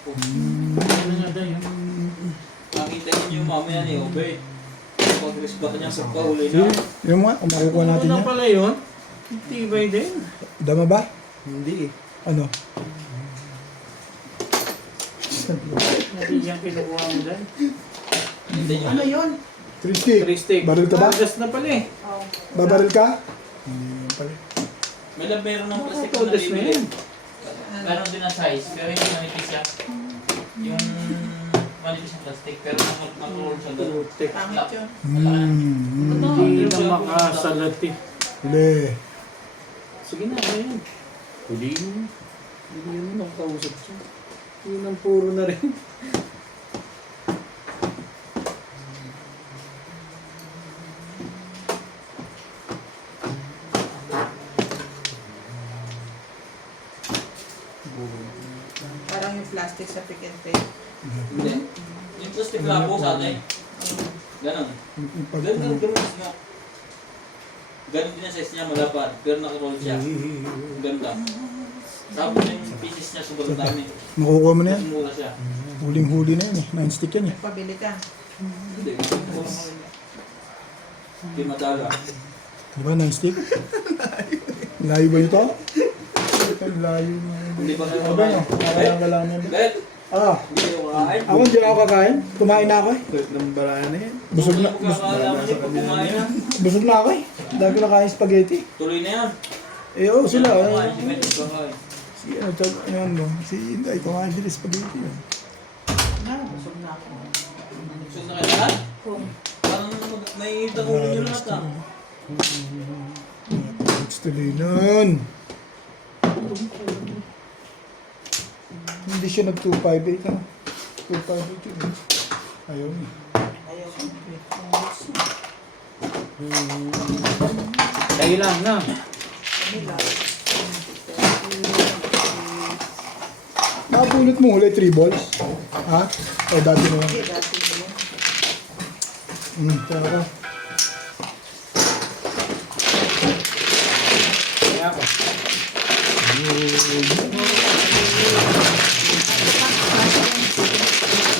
Ano nga daw yun? Makita niyo yung mamaya ni Obey. Pag-respect niya sa pauli na. Yung mga, kung makukuha natin Ano yan. pala yun? Tibay din. Dama ba? Hindi eh. Ano? Hindi yan kinukuha mo dyan. Hindi niyo. Ano yun? 3 stick. 3 stick. Baril ka ba? Gas na pala eh. Oh. Babaril ka? Hindi naman pala. May labero ng plastic na Todas na nabibili. yan. Ganon din ang size, pero yung manipis siya. Yung manipis ng plastic, pero nag-roll siya doon. Pangit yun. Hindi na makasalat eh. Huli. Sige na, ano yan? Huli mo. Hindi mo nang kausap siya. Yun ang puro na rin. Parang yung plastic sa pick and pay. Hindi. Yung plastic labo sa atin. Ganon. Ganon niya. Ganon din ang size niya, malapad. Pero naka-roll siya. Ganda. Tapos yung pieces niya, sobrang dami. Makukuha mo na yan. Mas mura siya. Huling-huli na yan eh. 9 stick yan eh. Pabili ka. Hindi. Hindi madala. Di ba 9 stick? Layo ba ito? Ito layo na. Hindi ba kayo Ano ba yun? kumain? Kakalang ka lang yan. Bet! Ah, Hindi kayo kumain? ako hindi ako kakain. Kumain na ako eh. Kulit ng baraan na yan. Busog na. Kung kakalaman niyo pag kumain na. Busog na ako eh. Dahil ko nakain spaghetti. Tuloy na yan. Eh oo sila. Kumain, si Bet, kumain. Si ano tawag yan no. Si Inday kumain din spaghetti yun. Na, busog na ako. Gusto na kayo lahat? Parang naiinit ang ulo niyo lahat ah. It's tuloy nun. Hindi siya nag-258 ano. 258 yun eh. Ayaw niya. Ayaw ko. Kayo lang na. Kanila. Napulot mo huli 3 balls? Ha? O dati mo yan? Hindi, dati yun. Tara ka. Kaya ako.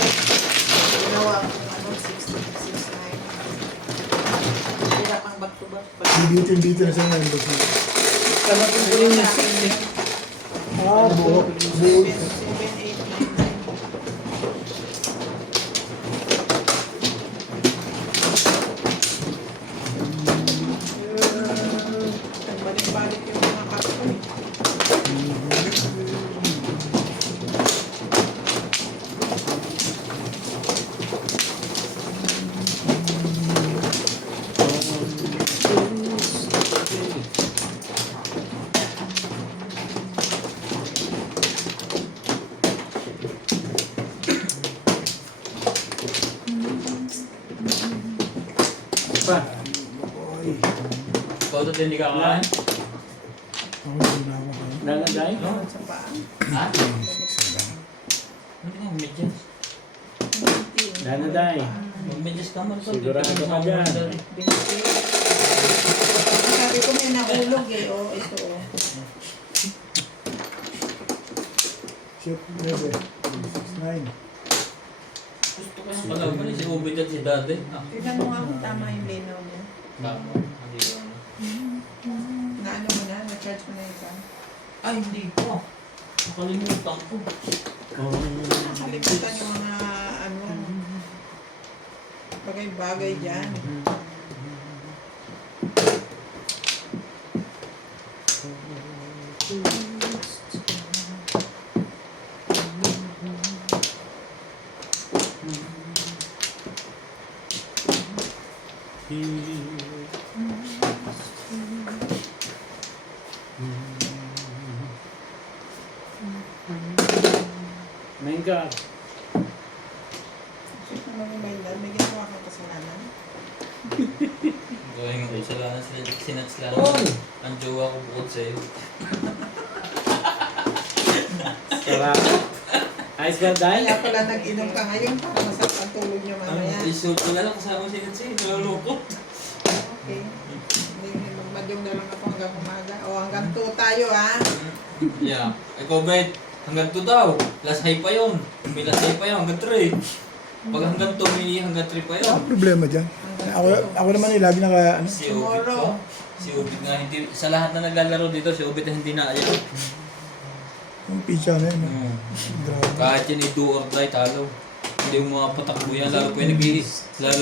Ginawa ko ano, 6, 6, 9. Hirap ang back to back. Bibitin na siya ngayon. Tama ko po rin yung Ah, buhok. 7, 8, 9. Balik-balik yung mga kapo eh. pa. Ikaw doon hindi ka kakain? Ako hindi na ako kain. Nanaday? Sa paa. Ha? Hindi ka mag-medyas. Nanaday. Mag-medyas ka man. Sigurado ka dyan. Sabi ko may nahulog eh. Oh, ito oh. Shoot, 9. 6, 9. Gusto ko yung kalaban si Obed at si Dade. Tignan mo nga kung tama yung linaw niya. Tama. Hindi ko ano. Na ano mo na? Na-charge mo na yung cam? Ay, hindi ko. Nakalimutan ko. Nakalimutan yung mga ano. Bagay-bagay dyan. Main ka. Ano yung maindan? May ginawa kang kasalanan? Gawin nga kasalanan sila. Sinats lang. Oh! Ang jowa ko bukod sa'yo. Sarap. Ayos ka, Day? Kaya pala nag-inom ka ngayon para masarap ang tulog niyo mamaya. Isuot ko na lang kasama si Nancy. Nalulukot. Okay. Hindi magmadyong na lang ako hanggang umaga. O hanggang 2 tayo ha. Yeah. Ikaw, Bet, hanggang 2 daw. Last high pa yun. May last high pa yun, hanggang 3. Pag hanggang 2, may hanggang 3 pa yun. Ang problema dyan. Ako naman lagi naka, ano, Si Ubit ko. Si Ubit nga hindi, sa lahat na naglalaro dito, si Ubit na hindi na ayaw. yung pizza na yun. Grabe. Kahit yun i-do or die, talo. Hindi mo mapatakbo yan, lalo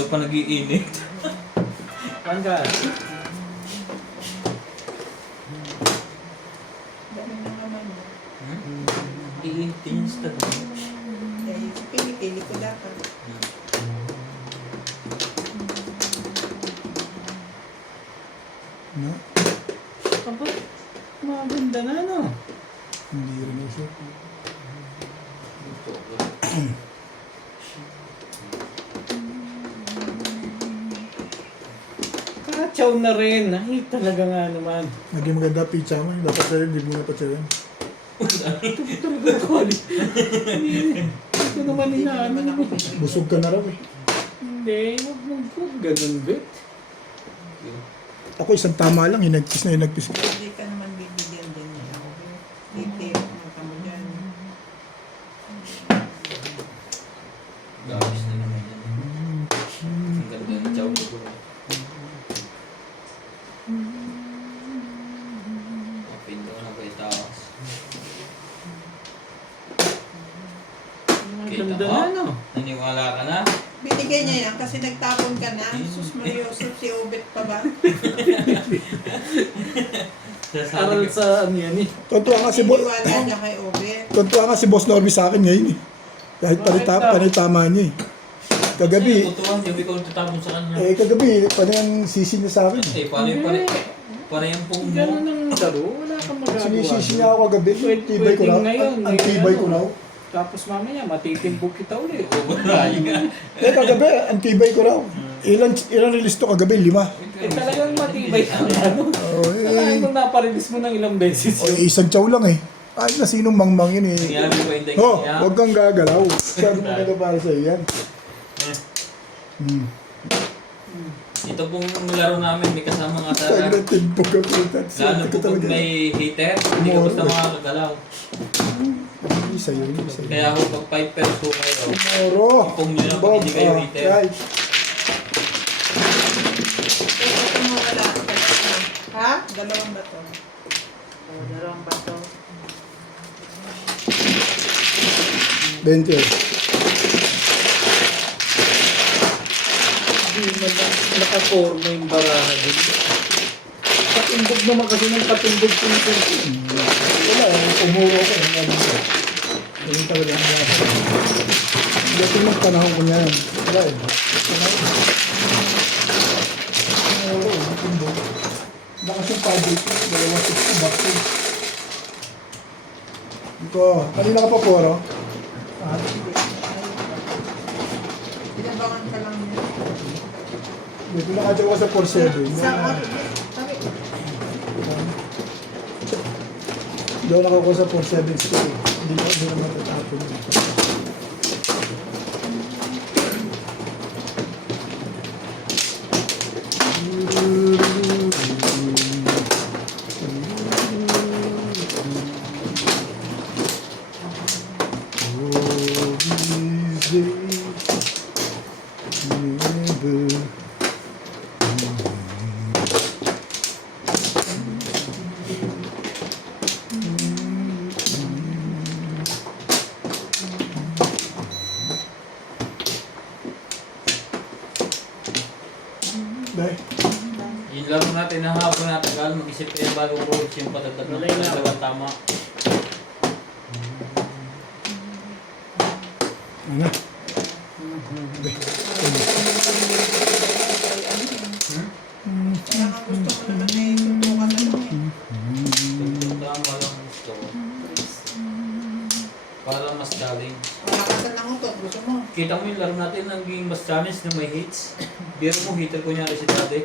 pa nag-iinit. Pangga. Dami na naman mo. Iinit din yung stud. Eh, pili-pili ko dapat. No? Aba, maganda na, no? Hindi rin ako sure. Kachaw na rin. Ay, talaga nga naman. Naging maganda pizza mo. Dapat sa'yo, hindi mo na pa sa'yo. Ito talaga ako. Ito naman Hindi inaano naman ako mo. bibili. Busog ka na raw eh. Hindi, huwag mong huwag ganun, Bet. Ako isang tama lang, hinagpis na hinagpis ko. Hindi ka naman bibigyan din niya ako. Titip mo ka mo dyan. Gabis na naman yan. Ang ganda ng chow ko. Mapindo na ko itawas. Kita Ganda mo? na, no? Naniwala ka na? Binigay niya yan kasi nagtapon ka na. Sus Mariosep, si Obet pa ba? Aral sa ano yan eh. Tontuwa nga si Boss. Iniwala niya kay Obet. Tontuwa nga si Boss Norby sa akin ngayon eh. Kahit panitama niya eh. Kagabi, Tutuan, hindi ko tatapon sa kanya. kagabi, paano yung sisi niya sa akin? Eh, paano yung paano yung pong mo? Ganun ang laro, wala kang magagawa. Sinisisi niya ako kagabi, Pwede- tibay ko pwedeng na. ngayon, Ang may tibay ano. ko na. Tapos mamaya, matitimbog kita ulit. Override ka. Kagabi, ang tibay ko raw. Ilan release to kagabi? 5. Eh talagang matibay ang ano. Oh, Saan kung naparelease mo ng ilang beses yun? isang chow lang eh. Ay, na sinong mangmang yun eh. Nangyari ko hindi Oh, niya. huwag kang gagalaw. Sabi mo na para sa'yo yan. Ito pong laro namin, may kasama nga Sabi sa na timpog ka puta. lalo po pag may heater, hindi ka basta makakagalaw. Isa yun, isa yun. Kaya ako pag 5 pesos po kayo, Tomorrow. Ipong nyo na pag hindi kayo heater. Right. Ito mo wala. Ha? Dalawang bato. O, dalawang bato. 20. Hindi man lang nakaporma yung baraha din. Patimbog naman kasi ng patimbog ko yung Wala, umuro ko. Ganun talaga ang mga. Hindi ako ng panahon ko niyan. Wala eh. Umuro, matimbog. Lakas yung 580, 260 boxing. Ito, kanina ka pa puro. Pinabangan ka lang niya. Dito nakadyaw ka sa 4-7. Sa sabi. Hindi ako nakakuha sa 4-7 stick. Hindi na matatapon. Dahil, Yung laro natin, nahapon natin, kala mag-isip kayo bagong rules yung patagdag ng Malay na. patagdagan tama. ano? Kaya nga gusto ko naman na itutukan na lang eh. Tama lang gusto ko. Para mas challenge. Wala ka sa nangutot. Gusto mo. Kita mo yung laro natin, naging mas challenge na may hits. Biro mo, hitter kunyari si Tade.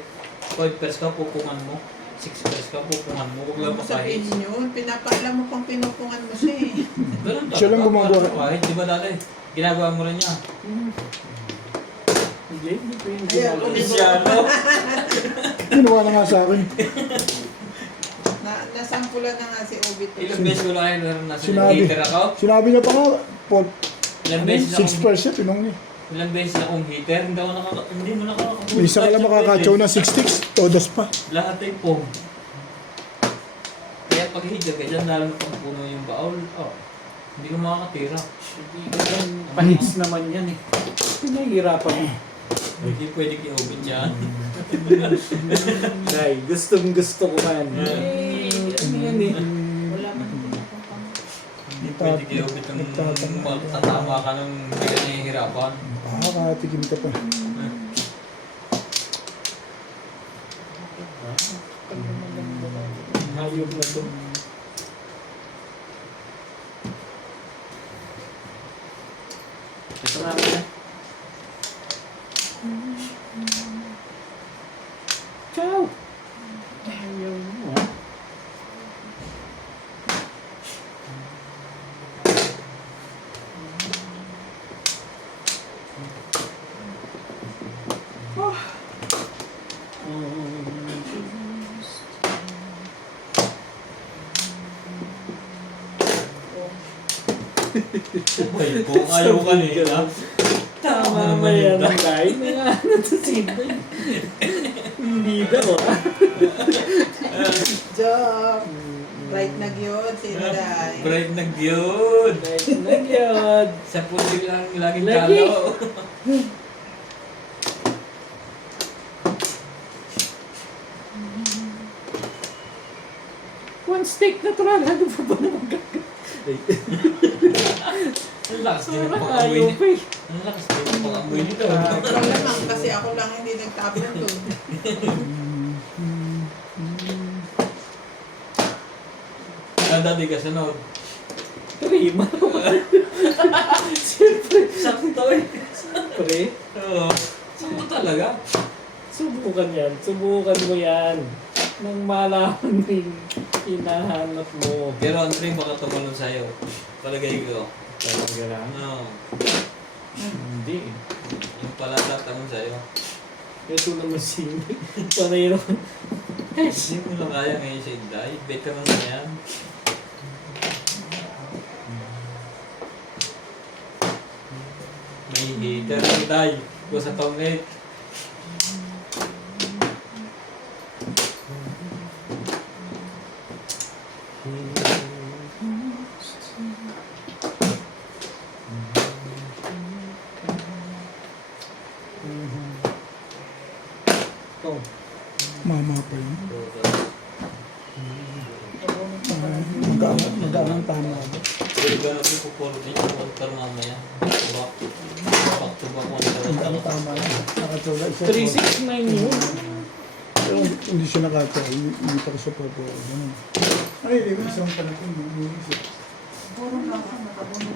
5 pairs ka, pupungan mo. 6 pairs ka, pupungan mo. Huwag lang Huwag mo sabihin maka-hits. yun. Pinapaalam mo pang pinupungan mo siya eh. Ganun Siya lang gumagawa. Kahit, di ba dati? Ginagawa mo rin niya. Jay. Hindi ko yung Ayan, ginagawa. Polisyano. Ginawa na nga sa akin. Nasampulan na nga si Obi to. Ilang beses ko lang kayo naroon na Sinabi. hater ako. Sinabi niya pa nga, Paul, Ilang beses na akong 6%, tinong niya. ilang beses na akong hater. Hindi mo nakakabuhay. May isa ka lang makakatsaw na 6 sticks, todos pa. Lahat ay pong. Kaya pag hater ka dyan, lalo na pag puno yung baul. Oh, hindi ka makakatira. Pahits naman yan eh. Pinahihirapan mo. Hindi pwede kiobit yan. Dahil gusto ko man. Ano yan eh. Wala man pinapapang. Hindi pwede kiobit ng matatama ka ng hindi ka nahihirapan. Nakakatikim ka pa. Hayop na to. Ito namin na. Ciao! Ayaw mo ah. Ay, kung ayaw ka nila. Tama ba yan ang guy? Ano to sino? Hindi daw ah. Joke! Right na gyud si Inday. Bright na gyud. Nagyod. Sa puti lang laging Lagi. kalo. One stick natural. Ano pa ba naman gagawin? Ang lakas din Parang ang pang-amoy ayaw nito. pa eh. Ang lakas din ang pang-amoy nito. Ikaw lamang kasi ako lang hindi nagtapon doon. Dati ka sunod. Prima. Siyempre. Sakto eh. Pre, Oo. Sakto talaga. subukan yan. Subukan mo yan. Nang malaman din hinahanap mo. Pero ang train baka tumalon sa'yo. Palagay ko. Talaga lang. Oo. Hindi. Yung pala tatanong sa'yo. Ito naman sini. Panay naman. Hindi mo na kaya ngayon si Inday. Veteran na yan. May hater si Inday. Ko sa tongnet. Ito. Mama pa yun. Mag-aanang tama ba? Pwede ba natin pupulot niya yung counter mamaya? Back to back one Mag-aanang tama yun. Nakatsaw isa. 369 yun. Pero hindi siya nakatsaw. Hindi pa ko siya pwede. Ganun. Ay, hindi ko isang panakin. Hindi isip. Puro na ako nakabuno.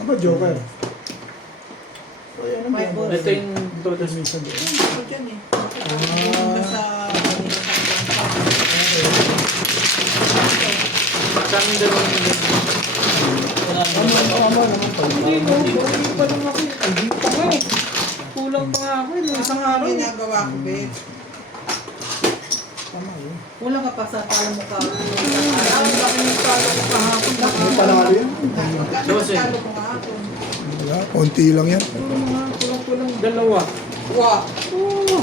Ano, joker? So, yan ang May mga- ball. Ito yung todas Minsan doon. Ako dyan eh. Yung sa Sa amin dalawang hindi. Tama naman pala. Hindi mo, hindi pa lang ako. Hindi pa nga eh. Kulang pa nga ako eh. Nung isang araw. ginagawa ko, babe. Tama yun. Wala ka pa sa talo mo ka. Bakit nagtalo ko kahapon? May panalo yun? Bakit nagtalo ko kahapon? Wala, konti lang yan. Kulang dalawa. Wow! Oo.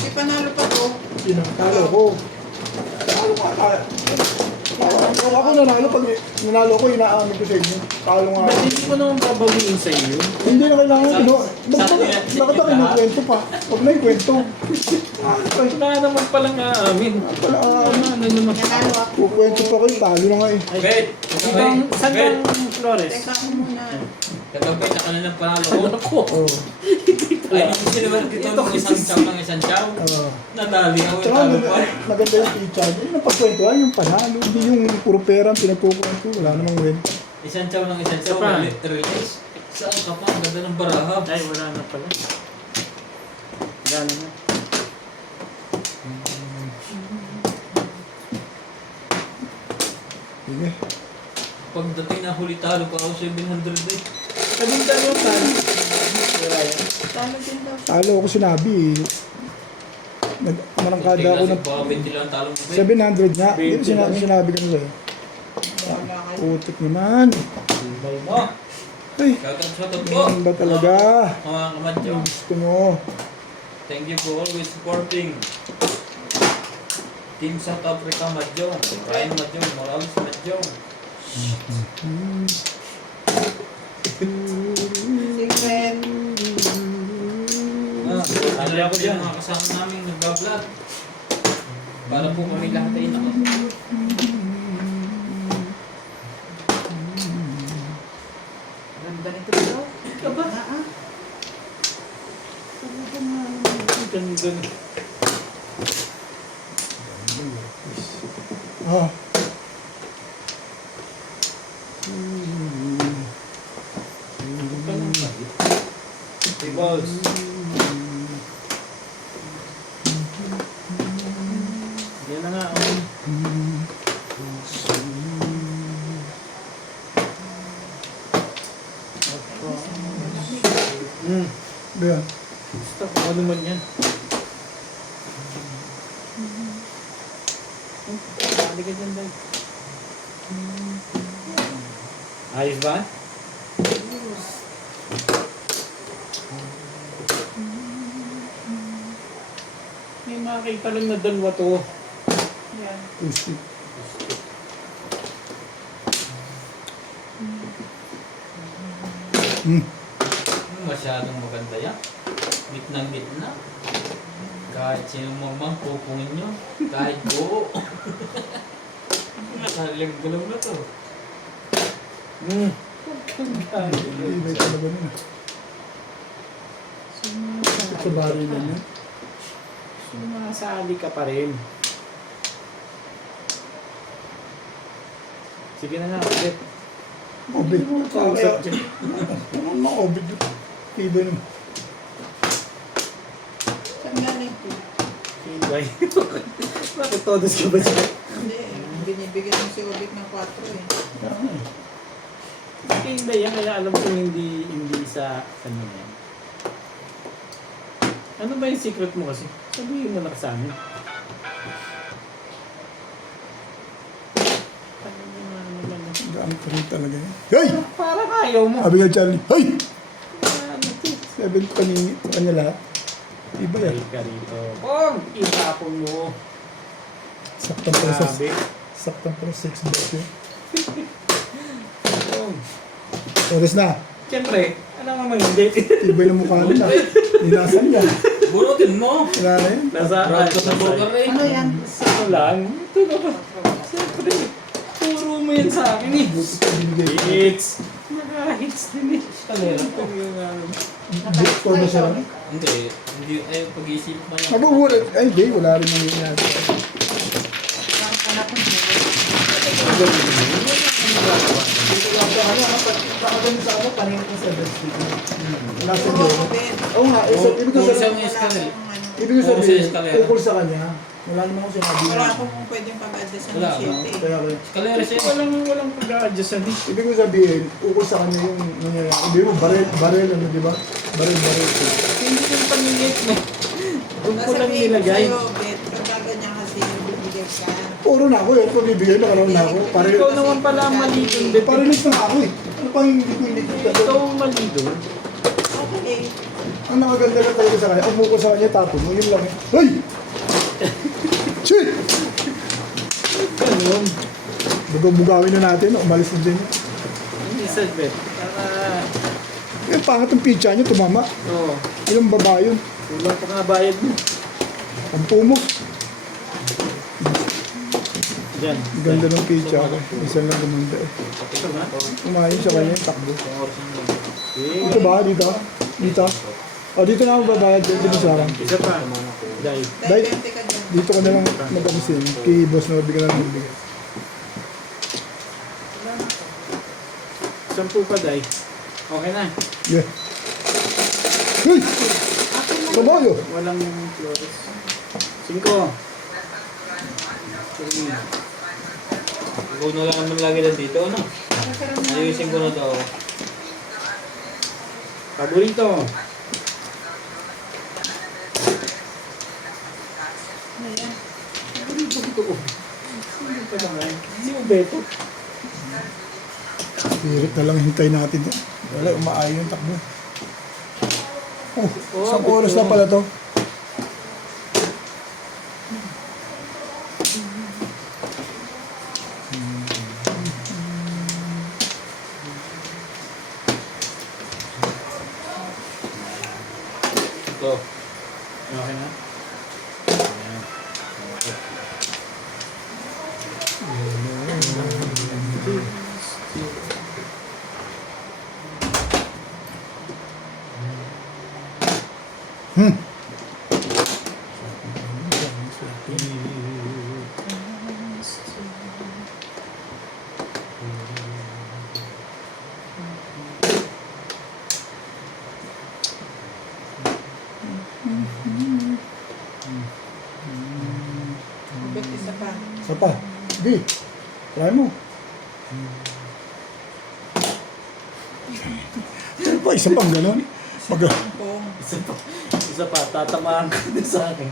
Di panalo pa to. Talo ko. Talo ka kaya. Kung ako nanalo, pag nanalo ko, inaamin ko sa inyo. Talo nga. Ba't hindi ko naman babawiin sa iyo? Hindi na kailangan. Sakto yan. Bakit ako kinukwento pa? Huwag na yung kwento. Wala naman palang aamin. Wala, Ano naman? Nanalo ako. kukwento pa ko, talo na nga eh. Bet! Ibang, saan Bet! bang Flores? Teka ko muna. Katapit ako na ng panalo ko. Ano ko? Oo. Ay, hindi sinabi dito ng isang chow ng isang chow. Nadali ako yung Tsaka talo pa. maganda yung teacher. Yun ang pagkwentuhan, yung panalo. Hindi yung puro pera ang pinagkukwento. Wala namang win. Isang chow ng isang chow. Saan? Release. Saan ka pa? Ang ganda ng baraha. Ay, wala na pala. Gano'n na. Sige. Pagdating na huli talo pa ako 700 eh. Sabing dalawang talo. Wala yan. Talo din daw siya. Talo ako sinabi eh. Marangkada ako ng Baka 20 lang talong mo. 700 nga. Hindi ko sinabi ko sa'yo. Wala kayo. Putik naman. Mo. Ay, Shoutout po. ganun ba talaga? Mga kamadyo. Ang gusto mo. Thank you for always supporting Team South Africa Madjong, Ryan Madjong, Morales Madjong. Secret. Ano ako dyan, mga kasama namin nagbablog. Para po kami lahat ay nakasusunod. Ganda nito bro. Ikaw ba? Ganda. Ah. Tables. Yan na nga. Oh. Ba yan? Basta kung ano man yan. Halika dyan, Dad. Ayos ba? May makita lang na dalawa to. Yan. Pusti. Masyadong maganda yan. Gitna. Kahit sino mamang pupungin nyo. Kahit buo. Nasaling gulong na to. Hindi ba talaga nila? Sa bari na yun. Sumasali ka pa rin. Sige na nga, ulit. Obid. Kausap dyan. Ano mga obid? Iba naman. Saan galing? Ibay. Bakit todos ka ba dyan? Hindi. Binibigyan mo si Obik ng 4 eh. Hindi yan, kaya alam ko hindi sa ano yan. Ano ba yung secret mo kasi? Sabihin mo na sa amin. Gaan pa rin talaga yan. Hey! Parang ayaw mo. Sabi nga Charlie, hey! Ano to? 7 kanya lahat. Iba yan. Balik ka rito. Oh! Itapon mo. Saktan pa sa Sabi. 6 bet yun. Oh. Oras na. Siyempre, alam naman hindi. Ibay ng mukha nila. Ninasan yan. Bunutin mo. Wala na yun. Nasa Proud ko sa burger eh. Ano yan? Ano lang? Ito na ba? Siyempre, puro mo yan sa akin eh. Binigay ko. Hits. Naka-hits din eh. Kalera to. Bookstore na siya. Hindi, ay pag-iisip mo yan. Mabubulat. Ay, hindi. Wala rin yung yan. Ang anak ko dito. Nasa Oo, doon. Obed. Oo nga. Ibig ko Kung siyang sabihin. eskalera. Ibig ko Kung sa sabihin. eskalera. Ukol sa kanya. Wala naman ko sinabi. Wala akong pwedeng pag-adjust Wala, ng shit eh. Kaya Kalera siya. Walang pag-a-adjust na eh. ibig ko sabihin, ukol sa kanya yung nangyayari. Ibig mo, barel, ano, di ba? Barel. Hindi ko panilit mo. Doon ko lang Sasabihin ko nilagay. sa'yo, Obed, pagka ganyan kasi bibigyan ka. Puro na ako eh. Ano bibigyan? Nakaroon na ako. Ikaw naman pala ang mali doon. Dep- Parelis na ako eh. Ano pa yung hindi ko inikita Ikaw doon? ang mali doon. Okay. Ang nakaganda lang talaga sa kanya, umukol sa kanya, tapon mo, yun lang eh. Hey! Shit! Ganun. Bugawin na natin, umalis na din. Hindi sad bet. Para, Yung pangat ang pizza niya, tumama. oo. Ilang baba yun. Kulang pa nga bayad mo. Ang pumo. Diyan. Ang ganda ng pizza ko. Isa lang gumanda eh. Ito nga. Umayon sa kanya yung takbo. Okay. Dito ba? Dito? Dito? O, dito na ako babayad. Dito sa akin. Isa pa. Dahil. Dahil, Dahil ka dyan. dito ka na lang mag-amusin. Kay boss na mabigyan lang magbigay. 10 pa dahil. Okay na. Yeah. Hey! Kabayo! Walang flores. 5. Ikaw na lang naman lagi na dito, ano? Ayusin ko na to. Paborito. Beto. Spirit na lang hintay natin. Wala, umaayon yung takbo. Oh, isang oras na pala to. Ito. Okay na? Hmm. Ubet, isa pa. Isa pa. Sige. Try mo. Ano ba? Isa pang ganun? Pag... Pong. Isa pa, tatamaan ka na sa akin.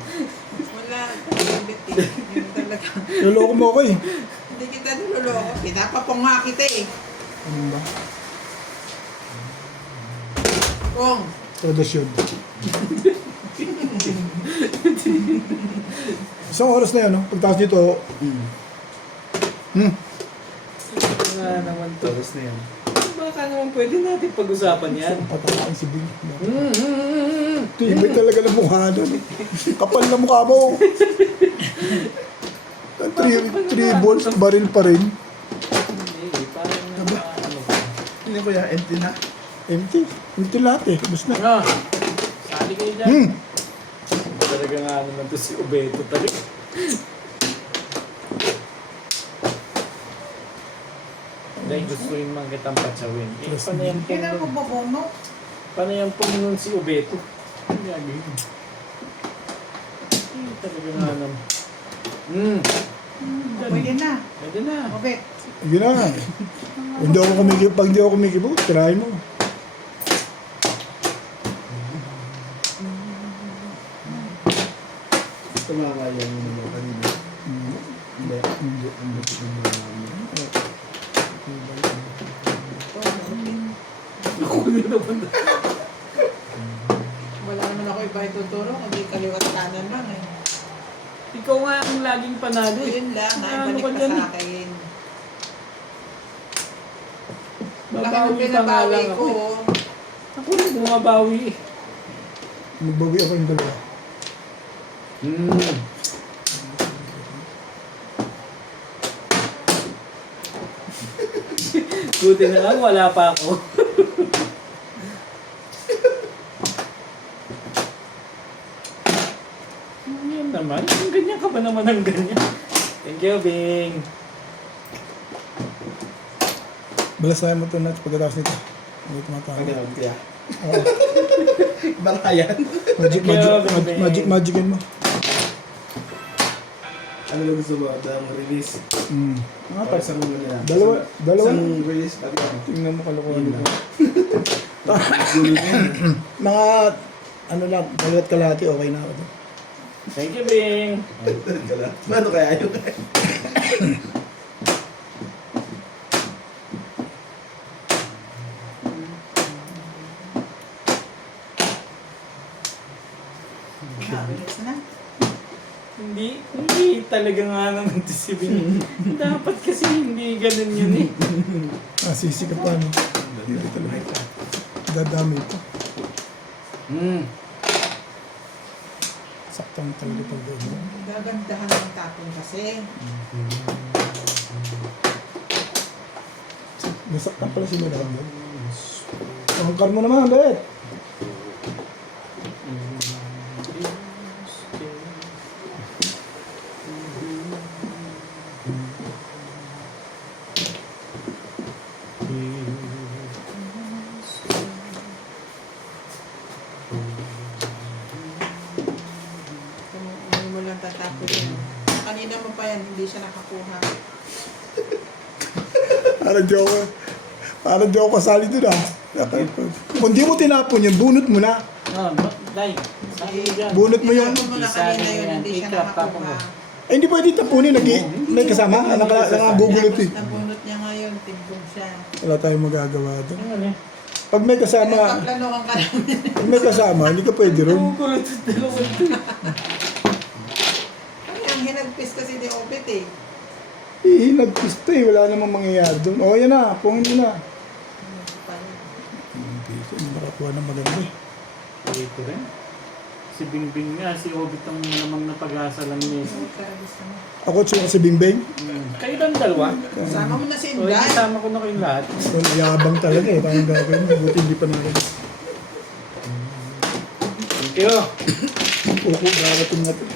Wala. Ubet eh. Yun talaga. Loloko mo ako eh. Hindi kita niloloko. Pinapapong nga kita eh. Ano ba? Pong. Tradisyon. Isang oras na yun, no? Pagtaas dito, hmm. Nga naman to. Tapos na yan. Baka naman pwede natin pag-usapan yan. Patamaan si Bing. Tibay talaga ng mukha doon. Kapal na mukha mo. 3 balls, baril pa rin. Hindi, parang ano. Hindi ko yan, empty na. Empty. Empty lahat eh. Bus na. Ano? Sali kayo dyan. Hmm. Talaga nga naman to si Ubeto talaga. Dahil gusto rin man kitang patsawin. Eh, paano yan Yun ang pong... kubobono. Paano yan pong nun si Ubeto? Ano gagawin? Eh, talaga nga naman. Pwede na. Pwede na. Ubet. Yun na. Hindi ako kumikibo. Pag hindi ako kumikibo, tirahin mo. Tumama yan yung mga kanina. Hindi. Hindi. Wala naman ako iba ituturo. Hindi kaliwat kanan lang eh. Ikaw nga ang laging panalo eh. Yun lang. Ano Naibalik ka ka dyan sa eh? akin. Laki ng Babawi pa nga pinabawi lang ko. ako eh. Ako rin bumabawi eh. Magbawi ako yung dalawa. Buti na lang wala pa ako. Yan naman. Ang ganyan ka ba naman ng ganyan? Thank you, Bing. Balasayan mo ito na pagkatapos nito. Hindi tumatawag. Pagkanoon kaya. Oo. Baka yan. Magic, magicin mo. Ano ba gusto mo? Ang release. Hmm. Mga pa isang muna na. Dalawa. Isang release. Pagkano? Tingnan mo kalokohan Yun dito. lang. Gulo na yan. Mga, ano lang, dalawat kalahati, okay na ako. Thank you, Bing. Ano kaya yun? Bilis na. Hindi talaga nga naman to si Bing. Dapat kasi hindi ganun yun eh. Ah, sisi ka pa, no? Hindi talaga. Dadami ito. Saktong talaga pag doon. Gagandahan ng tapon kasi. Nasaktan pala si Miranda. Tangkar mo naman, Bet! Kung mo lang tatapon yun. Kanina mo pa yan, hindi siya nakakuha. Parang di ako kasali doon ah. Kung di mo tinapon yun, bunot mo na. No, Day. Sabi mo dyan. Bunot mo yun. Tinapon mo na Isa kanina rin yun, yan. hindi siya Ikap, tapon mo. nakakuha. Ay, hindi pwede tapunin. May kasama. Nakagugulot eh. Nabunot niya ngayon, timbong siya. Wala tayong magagawa doon. Ano eh? Pag may kasama, Nagpaplanohan ka namin. pag may kasama, hindi ka pwede ron. Gugulot sa dalawang to. Ay, ang hinagpis kasi ni Obet eh. Nagpista eh. Wala namang mangyayari doon. O, yan na. Pungin mo na. Hindi makakuha ng maganda eh. Ito rin. Si Bingbing nga, si Obit ang namang na pag-asa lang niya. Ako tsura si Bingbing. Kayo lang dalawa. Sama mo na si O, Inday. isama ko na kayong lahat. Well, yabang talaga eh. Parang gagawin mo. Buti hindi pa natin. Thank you. Uko, darating natin.